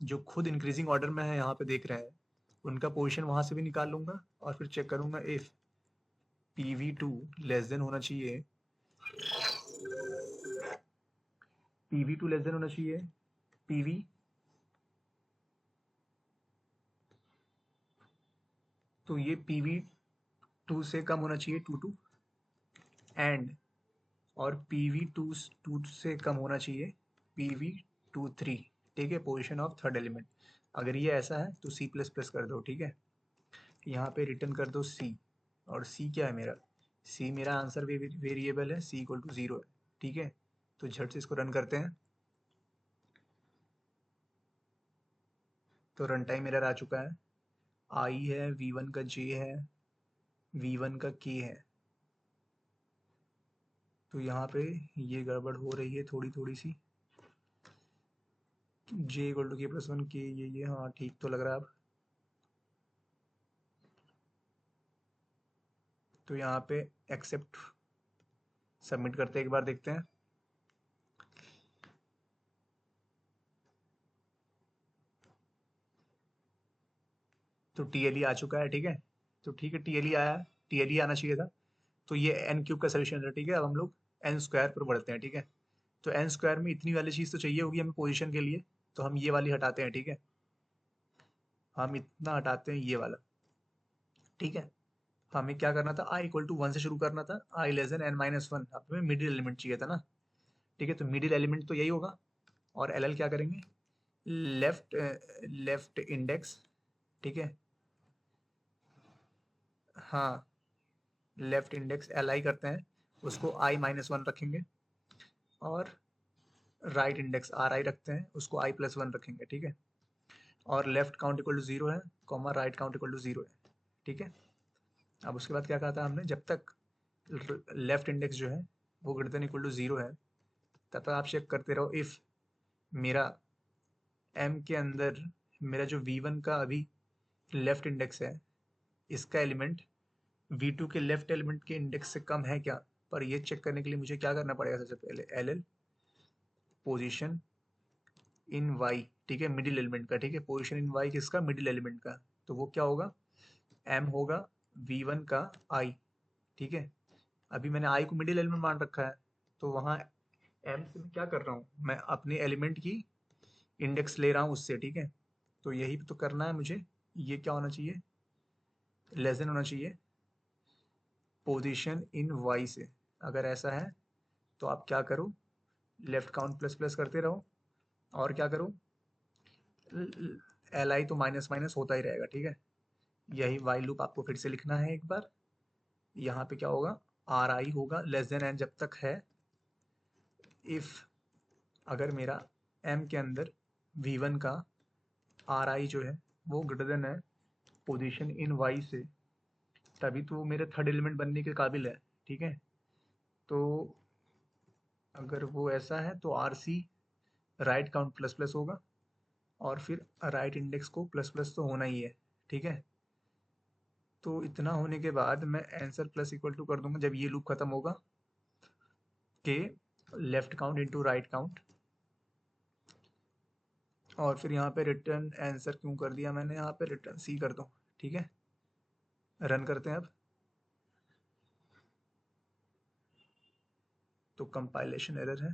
जो खुद इंक्रीजिंग ऑर्डर में है, यहाँ पे देख रहे हैं, उनका पोजीशन वहां से भी निकाल लूंगा, और फिर चेक करूंगा इफ PV2 लेस देन होना चाहिए, PV2 लेस देन होना चाहिए PV, तो ये PV2 से कम होना चाहिए 2 एंड, और PV2 से कम होना चाहिए PV23, ठीक है, पोजीशन ऑफ थर्ड एलिमेंट। अगर ये ऐसा है तो C प्लस प्लस कर दो, ठीक है। यहाँ पे रिटर्न कर दो C, और C क्या है मेरा, C मेरा आंसर वेरिएबल है, C इक्वल टू 0 है, ठीक है। तो झट से इसको रन करते हैं। तो रन टाइम एरर आ चुका है, I है, V1 का J है, V1 का K है। तो यहाँ पे ये गड़बड़ हो रही है थोड़ी थोड़ी सी, J equal to K plus one K, ये हाँ ठीक तो लग रहा है अब। तो यहाँ पे एक्सेप्ट सबमिट करते हैं, एक बार देखते हैं। तो TLE आ चुका है, ठीक है। तो ठीक है, TLE आया, TLE आना चाहिए था। तो ये n क्यूब का सोल्यूशन है, ठीक है। अब हम लोग n स्क्वायर पर बढ़ते हैं, ठीक है। तो n स्क्वायर में इतनी वाली चीज़ तो चाहिए होगी हमें पोजीशन के लिए, तो हम ये वाली हटाते हैं, ठीक है। हम इतना हटाते हैं ये वाला, ठीक है। हमें क्या करना था, i इक्वल टू 1 से शुरू करना था, i less than n minus one, हमें मिडिल एलिमेंट चाहिए था ना, ठीक है। तो मिडिल एलिमेंट तो यही होगा, और LL क्या करेंगे, लेफ्ट लेफ्ट इंडेक्स, ठीक है, हाँ, लेफ्ट इंडेक्स LI करते हैं, उसको i माइनस वन रखेंगे, और राइट इंडेक्स RI रखते हैं, उसको i प्लस वन रखेंगे, ठीक है। और लेफ्ट काउंट इक्वल टू 0 है, comma right count equal to 0 है, ठीक है। अब उसके बाद क्या कहा था हमने, जब तक लेफ्ट इंडेक्स जो है वो ग्रेटर देन इक्वल टू 0 है, तब तक आप चेक करते रहो इफ मेरा एम के अंदर मेरा जो V1 का अभी लेफ्ट इंडेक्स है, इसका एलिमेंट V2 के लेफ्ट एलिमेंट के इंडेक्स से कम है क्या? पर ये चेक करने के लिए मुझे क्या करना पड़ेगा? सबसे पहले LL पोजीशन इन Y, ठीक है, मिडिल एलिमेंट का, ठीक है, पोजीशन इन Y किसका? मिडिल एलिमेंट का। तो वो क्या होगा? M होगा V1 का I, ठीक है। अभी मैंने I को मिडिल एलिमेंट मान रखा है, तो वहाँ M से मैं क्या कर रहा हूँ? मैं अपने एलिमेंट की इंडेक्स ले रहा हूँ उससे, ठीक है। तो यही तो करना है मुझे। ये क्या होना चाहिए? लेस देन होना चाहिए पोजीशन इन Y से। अगर ऐसा है तो आप क्या करो? लेफ्ट काउंट प्लस प्लस करते रहो, और क्या करो? LI तो माइनस माइनस होता ही रहेगा, ठीक है। यही वाइल लूप आपको फिर से लिखना है एक बार। यहाँ पे क्या होगा? RI होगा लेस देन एन जब तक है, इफ अगर मेरा M के अंदर V1 का RI जो है वो ग्रेटर देन है पोजीशन इन Y से, तभी तो वो मेरे थर्ड एलिमेंट बनने के काबिल है, ठीक है। तो अगर वो ऐसा है तो RC right count plus plus होगा, और फिर राइट इंडेक्स को प्लस प्लस तो होना ही है, ठीक है। तो इतना होने के बाद मैं आंसर प्लस इक्वल टू कर दूंगा जब ये लूप खत्म होगा, के left count into right count, और फिर यहाँ पे रिटर्न आंसर क्यों कर दिया मैंने? यहाँ पे रिटर्न C कर दूँ, ठीक है। रन करते हैं अब। तो कंपाइलेशन एरर है।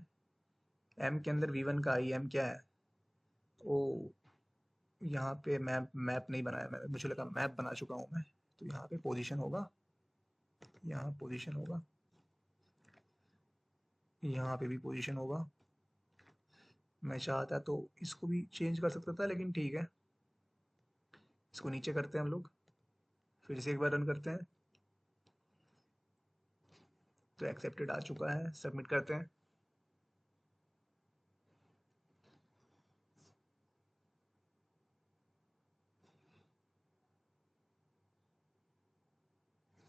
M के अंदर V1 का आई, M क्या है? ओ, यहाँ पे मैप मैप नहीं बनाया मैंने, मुझे लगा मैप बना चुका हूँ मैं। तो यहाँ पे पोजीशन होगा, यहाँ पोजीशन होगा, यहाँ पे भी पोजीशन होगा। मैं चाहता तो इसको भी चेंज कर सकता था, लेकिन ठीक है, इसको नीचे करते हैं हम लोग। फिर से एक बार रन करते हैं। तो एक्सेप्टेड आ चुका है, सबमिट करते हैं।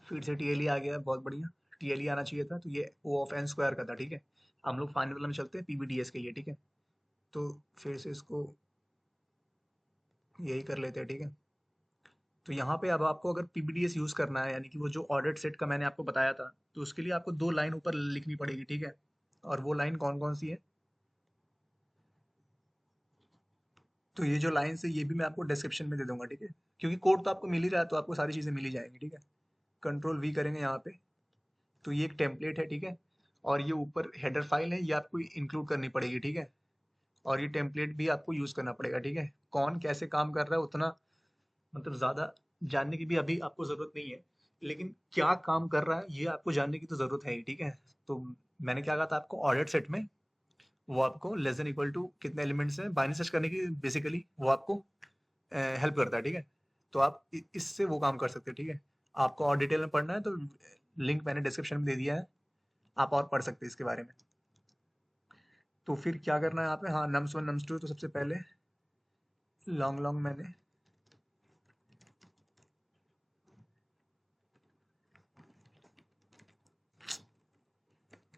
फिर से TLE आ गया, बहुत बढ़िया। TLE आना चाहिए था, तो ये O ऑफ n स्क्वायर का था, ठीक है। हम लोग फाइनल वाला में चलते हैं PBDS के लिए, ठीक है। तो फिर से इसको यही कर लेते हैं, ठीक है। तो यहाँ पे अब आपको अगर PBDS यूज करना है, यानी कि वो जो ऑर्डर्ड सेट का मैंने आपको बताया था, तो उसके लिए आपको 2 लाइन ऊपर लिखनी पड़ेगी, ठीक है। और वो लाइन कौन कौन सी है? तो ये जो लाइन है ये भी मैं आपको डिस्क्रिप्शन में दे दूंगा, ठीक है। क्योंकि कोड तो आपको मिल ही रहा है, तो आपको सारी चीज़ें मिल ही जाएंगी, ठीक है। कंट्रोल V करेंगे यहाँ पे, तो ये एक टेम्पलेट है, ठीक है। और ये ऊपर हेडर फाइल है, ये आपको इंक्लूड करनी पड़ेगी, ठीक है। और ये टेम्पलेट भी आपको यूज़ करना पड़ेगा, ठीक है। कौन कैसे काम कर रहा है उतना मतलब ज़्यादा जानने की भी अभी आपको ज़रूरत नहीं है, लेकिन क्या काम कर रहा है ये आपको जानने की तो ज़रूरत है ही, ठीक है। तो मैंने क्या कहा था आपको? ऑर्डर्ड सेट में वो आपको लेस देन इक्वल टू कितने एलिमेंट्स हैं बाइनरी सर्च करने की, बेसिकली वो आपको हेल्प करता है, ठीक है। तो आप इससे वो काम कर सकते हैं, ठीक है। आपको और डिटेल में पढ़ना है तो लिंक मैंने डिस्क्रिप्शन में दे दिया है, आप और पढ़ सकते हैं इसके बारे में। तो फिर क्या करना है यहाँ पे? हाँ, नम्स वन नम्स टू, तो सबसे पहले लॉन्ग लॉन्ग मैंने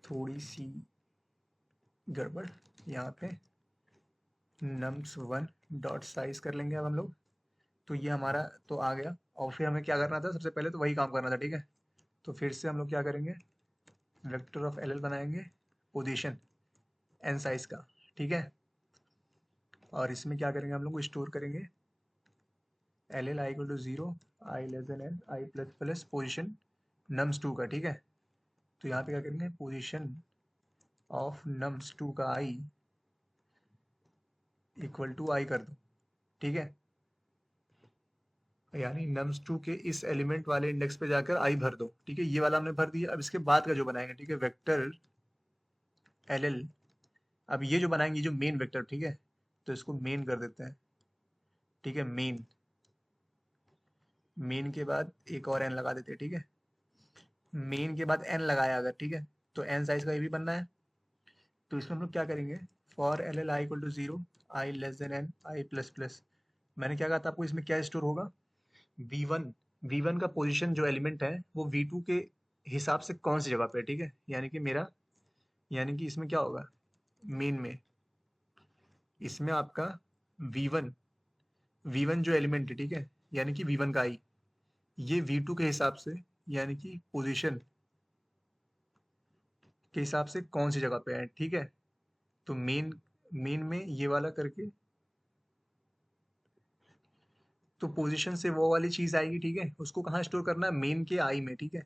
थोड़ी सी गड़बड़ यहाँ पे नम्स वन डॉट साइज कर लेंगे अब हम लोग। तो ये हमारा तो आ गया, और फिर हमें क्या करना था? सबसे पहले तो वही काम करना था, ठीक है। तो फिर से हम लोग क्या करेंगे? वेक्टर ऑफ LL बनाएंगे पोजीशन n साइज का, ठीक है। और इसमें क्या करेंगे? हम लोग स्टोर करेंगे LL i equal to 0, i less than n, i plus plus position nums two का, ठीक है। तो यहाँ पे क्या करेंगे? पोजीशन ऑफ नम्स टू का आई इक्वल टू आई कर दो, ठीक है। यानी नम्स टू के इस एलिमेंट वाले इंडेक्स पे जाकर आई भर दो, ठीक है। ये वाला हमने भर दिया। अब इसके बाद का जो बनाएंगे, ठीक है, वेक्टर LL। अब ये जो बनाएंगे, ये जो मेन वेक्टर, ठीक है, तो इसको मेन कर देते हैं, ठीक है। मेन मेन के बाद एक और n लगा देते हैं, ठीक है। मेन के बाद n लगाया अगर, ठीक है, तो n साइज का ये भी बनना है। तो इसमें हम लोग क्या करेंगे? For LL i equal to 0, i less than n, i plus plus. मैंने क्या कहा था आपको? इसमें क्या स्टोर होगा? V1। V1 का पोजीशन जो एलिमेंट है वो V2 के हिसाब से कौन सी जगह पे है, ठीक है। यानी कि मेरा, यानी कि इसमें क्या होगा? मेन में इसमें आपका V1 जो एलिमेंट है, ठीक है, यानी कि V1 का आई, ये V2 के हिसाब से, यानी कि पोजीशन के हिसाब से कौन सी जगह पे है, ठीक है। तो मेन में ये वाला करके, तो पोजीशन से वो वाली चीज आएगी, ठीक है, उसको कहाँ स्टोर करना है, मेन के आई में, ठीक है।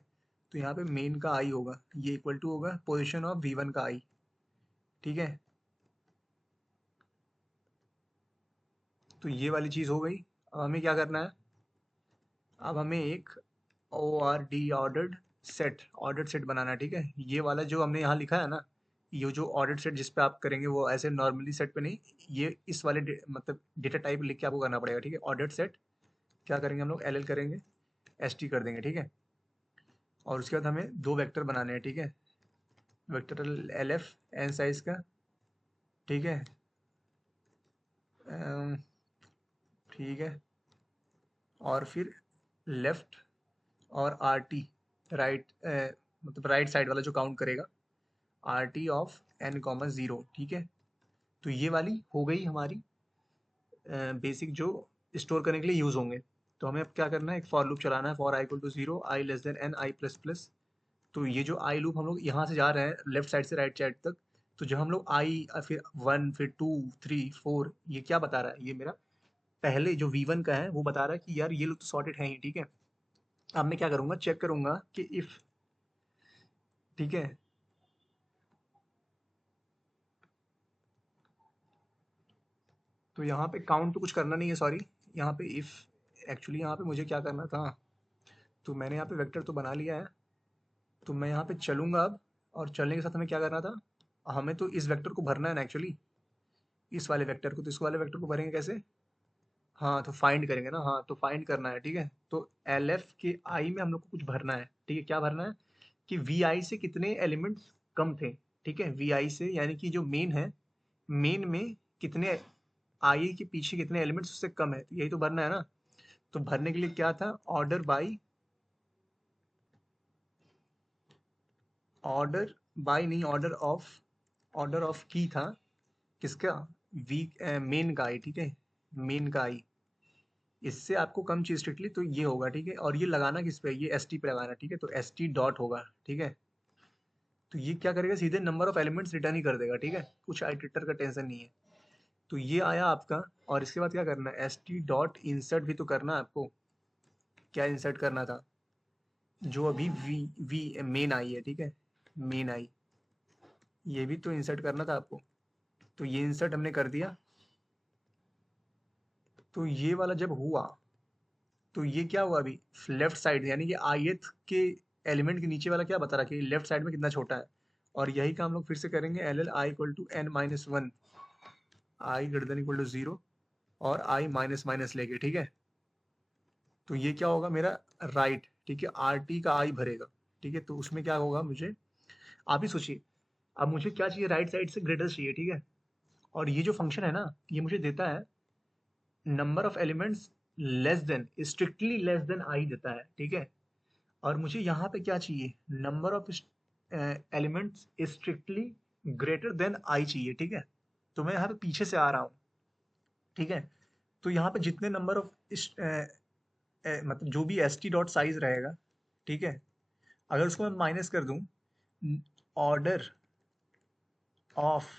तो यहाँ पे मेन का आई होगा, ये इक्वल टू होगा पोजीशन ऑफ V1 का आई, ठीक है। तो ये वाली चीज हो गई। अब हमें क्या करना है, अब हमें एक ऑर्डर्ड सेट बनाना है, ठीक है। ये वाला जो हमने यहाँ लिखा है ना, ये जो ऑर्डर्ड सेट जिस पे आप करेंगे वो ऐसे नॉर्मली सेट पे नहीं, ये इस वाले मतलब डेटा टाइप लिख के आपको करना पड़ेगा, ठीक है। ऑर्डर्ड सेट क्या करेंगे हम लोग, एल करेंगे, st कर देंगे, ठीक है। और उसके बाद हमें दो वेक्टर बनाने हैं, ठीक है। वेक्टर LF n साइज का, ठीक है। अम, ठीक है। और फिर लेफ्ट और RT, राइट, मतलब राइट साइड वाला जो काउंट करेगा, RT ऑफ n, 0, ठीक है। तो ये वाली हो गई हमारी बेसिक जो स्टोर करने के लिए यूज होंगे। तो हमें अब क्या करना है, एक फॉर लूप चलाना है, for i equal to 0, i less than n, i plus plus. तो ये जो आई लूप हम लोग यहाँ से जा रहे हैं लेफ्ट साइड से राइट साइड तक, तो जब हम लोग आई फिर 1 फिर 2 3 4, ये क्या बता रहा है, ये मेरा पहले जो V1 का है वो बता रहा है कि यार ये लोग तो सॉर्टेड है ही, ठीक है। अब मैं क्या करूंगा, चेक करूंगा कि इफ, ठीक है, तो यहाँ पे काउंट तो कुछ करना नहीं है, सॉरी। यहाँ पे इफ, एक्चुअली यहाँ पे मुझे क्या करना था, तो मैंने यहाँ पे वेक्टर तो बना लिया है। तो मैं यहाँ पे चलूंगा अब, और चलने के साथ हमें क्या करना था, हमें तो इस वेक्टर को भरना है ना एक्चुअली, इस वाले वेक्टर को। तो इस वाले वेक्टर को भरेंगे कैसे, हाँ तो फाइंड करेंगे ना, हाँ तो फाइंड करना है, ठीक है। तो LF के आई में हम लोग को कुछ भरना है, ठीक है। क्या भरना है कि VI से कितने एलिमेंट्स कम थे, ठीक है। VI से यानी कि जो मेन है, मेन में कितने, आई के पीछे कितने एलिमेंट्स उससे कम है, तो यही तो भरना है ना। तो भरने के लिए क्या था, ऑर्डर बाई नहीं, ऑर्डर ऑफ की था, किसका, वी मेन का आई, ठीक है, मेन का आई। इससे आपको कम चाहिए स्ट्रिक्टली, तो ये होगा, ठीक है। और ये लगाना किस पे, ये ST पे लगाना, ठीक है। तो ST डॉट होगा, ठीक है। तो ये क्या करेगा, सीधे नंबर ऑफ एलिमेंट्स रिटर्न ही कर देगा, ठीक है। कुछ आइटरेटर का टेंशन नहीं है। तो ये आया आपका, और इसके बाद क्या करना है, ST डॉट इंसर्ट भी तो करना है आपको। क्या इंसर्ट करना था, जो अभी वी वी मेन आई है, ठीक है, मेन आई, ये भी तो इंसर्ट करना था आपको। तो ये इंसर्ट हमने कर दिया। तो ये वाला जब हुआ, तो ये क्या हुआ अभी, लेफ्ट साइड यानी कि ith के एलिमेंट के नीचे वाला क्या बता रहा कि लेफ्ट साइड में कितना छोटा है। और यही काम लोग फिर से करेंगे, LL i equal to n-1, i greater than equal to 0, और i माइनस माइनस लेके, ठीक है। तो ये क्या होगा मेरा राइट, ठीक है, RT का i भरेगा, ठीक है। तो उसमें क्या होगा, मुझे आप ही सोचिए, अब मुझे क्या चाहिए, राइट साइड से ग्रेटर चाहिए, ठीक है। और ये जो फंक्शन है ना, ये मुझे देता है number of elements less than, strictly less than i देता है, ठीक है। और मुझे यहाँ पे क्या चाहिए, number of elements strictly greater than i चाहिए, ठीक है। तो मैं यहाँ पे पीछे से आ रहा हूँ, ठीक है। तो यहाँ पे जितने नंबर ऑफ मतलब जो भी ST डॉट साइज रहेगा, ठीक है, अगर उसको मैं माइनस कर दूं ऑर्डर ऑफ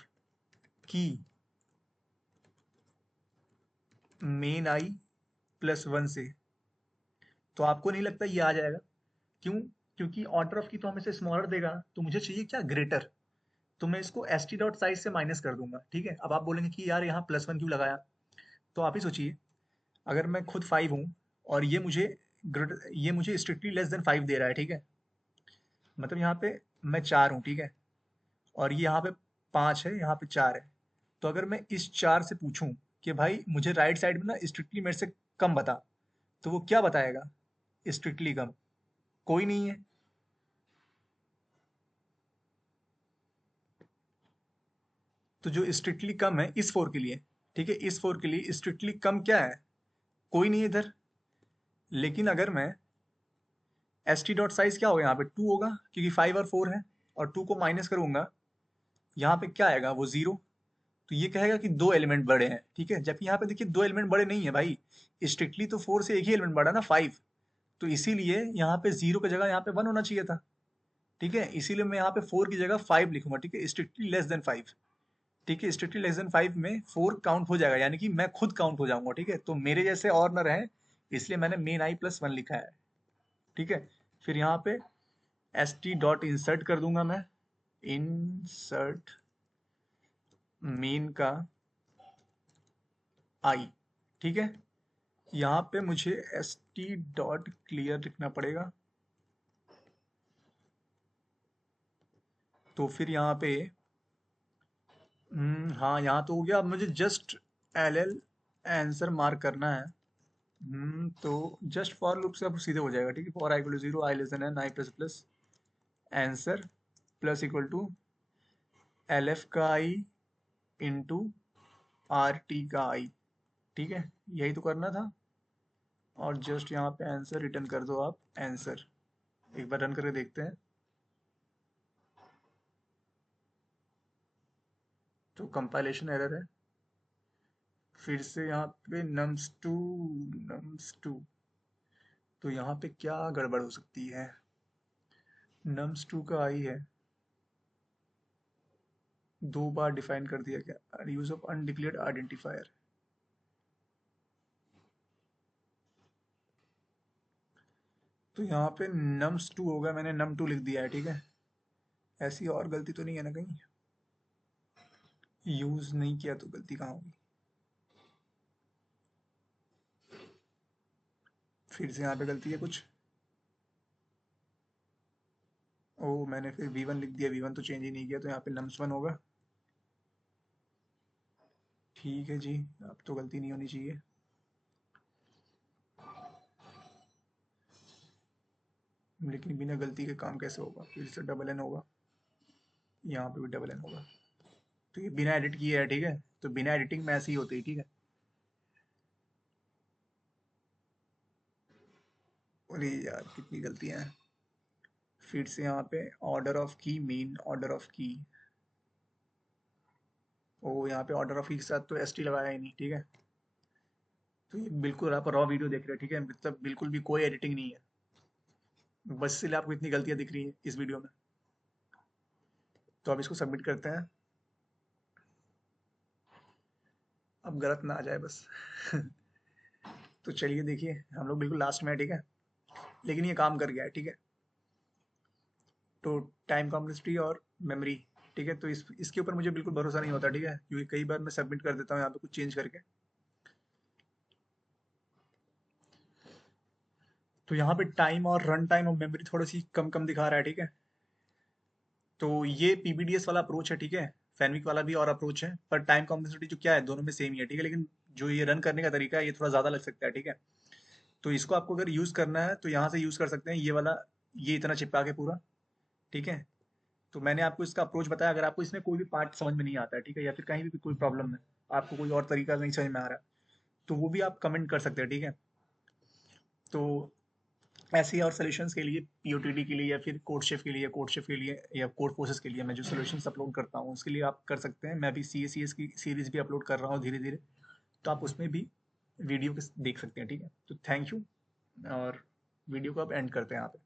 की मेन आई +1 से, तो आपको नहीं लगता ये आ जाएगा, क्यों, क्योंकि ऑर्डर ऑफ की तो हमेशा स्मॉलर देगा, तो मुझे चाहिए क्या, ग्रेटर। तो मैं इसको ST डॉट साइज से माइनस कर दूंगा, ठीक है। अब आप बोलेंगे कि यार यहाँ +1 क्यों लगाया, तो आप ही सोचिए, अगर मैं खुद 5 हूँ, और ये मुझे स्ट्रिक्टली लेस देन 5 दे रहा है, ठीक है। मतलब यहाँ पे मैं 4 हूँ, ठीक है, और ये यहाँ पे 5 है, यहाँ पे 4 है। तो अगर मैं इस 4 से पूछूं कि भाई मुझे राइट साइड में ना स्ट्रिक्टली मेरे से कम बता, तो वो क्या बताएगा, स्ट्रिक्टली कम कोई नहीं है। तो जो स्ट्रिक्टली कम है इस 4 के लिए, ठीक है, इस 4 के लिए स्ट्रिक्टली कम क्या है, कोई नहीं है इधर। लेकिन अगर मैं ST डॉट साइज क्या होगा, यहाँ पे 2 होगा, क्योंकि 5 और 4 है, और 2 को माइनस करूंगा, यहाँ पे क्या आएगा, वो 0। तो ये कहेगा कि 2 एलिमेंट बड़े हैं, ठीक है, जबकि यहाँ पे देखिए 2 एलिमेंट बड़े नहीं है भाई, स्ट्रिक्टली तो 4 से एक ही एलिमेंट बड़ा ना, 5। तो इसीलिए यहाँ पे 0 की जगह यहाँ पे 1 होना चाहिए था, ठीक है, इसीलिए मैं यहाँ पे 4 की जगह 5 लिखूंगा, ठीक है, स्ट्रिक्टली लेस देन 5, ठीक है, स्ट्रिक्टली लेस देन 5 में 4 काउंट हो जाएगा, यानी कि मैं खुद काउंट हो जाऊंगा, ठीक है, तो मेरे जैसे और न रहे, इसलिए मैंने मेन आई प्लस 1 लिखा है, ठीक है। फिर यहाँ पे एस टी डॉट इंसर्ट कर दूंगा मैं, इंसर्ट मेन का आई, ठीक है। यहाँ पे मुझे एस टी डॉट क्लियर लिखना पड़ेगा, तो फिर यहाँ पे हाँ यहाँ तो हो गया, अब मुझे just L L answer mark करना है। तो जस्ट फॉर लूप से अब सीधे हो जाएगा, ठीक है, for i equal to 0 i less than n i plus plus answer plus equal to L F का आई इंटू आर टी का आई, ठीक है, यही तो करना था। और जस्ट यहाँ पे आंसर रिटर्न कर दो आप, आंसर एक बार रन करके देखते हैं। तो कंपाइलेशन एरर है, फिर से यहाँ पे नम्स टू, तो यहाँ पे क्या गड़बड़ हो सकती है, nums2 का आई है, 2 बार डिफाइन कर दिया गया, यूज ऑफ अनडिक्लेयर्ड आइडेंटिफायर, तो यहाँ पे nums2 होगा, मैंने num2 लिख दिया है, ठीक है, ऐसी और गलती तो नहीं है ना कहीं, यूज नहीं किया तो गलती कहाँ होगी। फिर से यहाँ पे गलती है कुछ, ओ मैंने फिर v1 लिख दिया, v1 तो चेंज ही नहीं किया, तो यहाँ पे nums1 होगा, ठीक है जी, अब तो गलती नहीं होनी चाहिए। लेकिन बिना गलती के काम कैसे होगा, फिर से डबल एन होगा, यहाँ पे भी डबल एन होगा, तो ये बिना एडिट किए है, ठीक है, तो बिना एडिटिंग में ऐसे ही होती है, ठीक है। अरे यार कितनी गलतियां हैं, फिर से यहाँ पे ऑर्डर ऑफ की, मेन ऑर्डर ऑफ की, ओ यहाँ पे ऑर्डर ऑफ की के साथ तो एस टी लगाया ही नहीं, ठीक है, तो ये बिल्कुल आप रॉ वीडियो देख रहे हैं, ठीक है, मतलब बिल्कुल भी कोई एडिटिंग नहीं है, बस इसलिए आपको इतनी गलतियां दिख रही हैं इस वीडियो में। तो अब इसको सबमिट करते हैं, अब गलत ना आ जाए बस तो चलिए देखिए, हम लोग बिल्कुल लास्ट में है, ठीक है, लेकिन ये काम कर गया है, ठीक है। तो टाइम कॉम्प्लेक्सिटी और मेमोरी, ठीक है, तो इसके ऊपर मुझे बिल्कुल भरोसा नहीं होता, ठीक है, क्योंकि कई बार मैं सबमिट कर देता हूँ यहाँ पे कुछ चेंज करके। तो यहाँ पे टाइम और रन टाइम और मेमोरी थोड़ी सी कम कम दिखा रहा है, ठीक है। तो ये पीबीडीएस वाला अप्रोच है, ठीक है, फैनविक वाला भी और अप्रोच है, पर टाइम कॉम्प्लेक्सिटी जो क्या है दोनों में सेम ही है, ठीक है, लेकिन जो ये रन करने का तरीका है ये थोड़ा ज़्यादा लग सकता है, ठीक है। तो इसको आपको अगर यूज़ करना है तो यहाँ से यूज़ कर सकते हैं, ये वाला, ये इतना चिपका के पूरा, ठीक है। तो मैंने आपको इसका अप्रोच बताया, अगर आपको इसमें कोई भी पार्ट समझ में नहीं आता है, ठीक है, या फिर कहीं भी कोई प्रॉब्लम है, आपको कोई और तरीका नहीं समझ में आ रहा है, तो वो भी आप कमेंट कर सकते हैं, ठीक है। तो ऐसे ही और सॉल्यूशंस के लिए, पीओटीडी के लिए या फिर कोडशेफ के लिए या कोड फोर्सेस के लिए मैं जो सॉल्यूशंस अपलोड करता हूँ उसके लिए आप कर सकते हैं। मैं भी सी एस की सीरीज भी अपलोड कर रहा हूँ धीरे धीरे, तो आप उसमें भी वीडियो देख सकते हैं, ठीक है। तो थैंक यू, और वीडियो को अब एंड करते हैं यहाँ पे।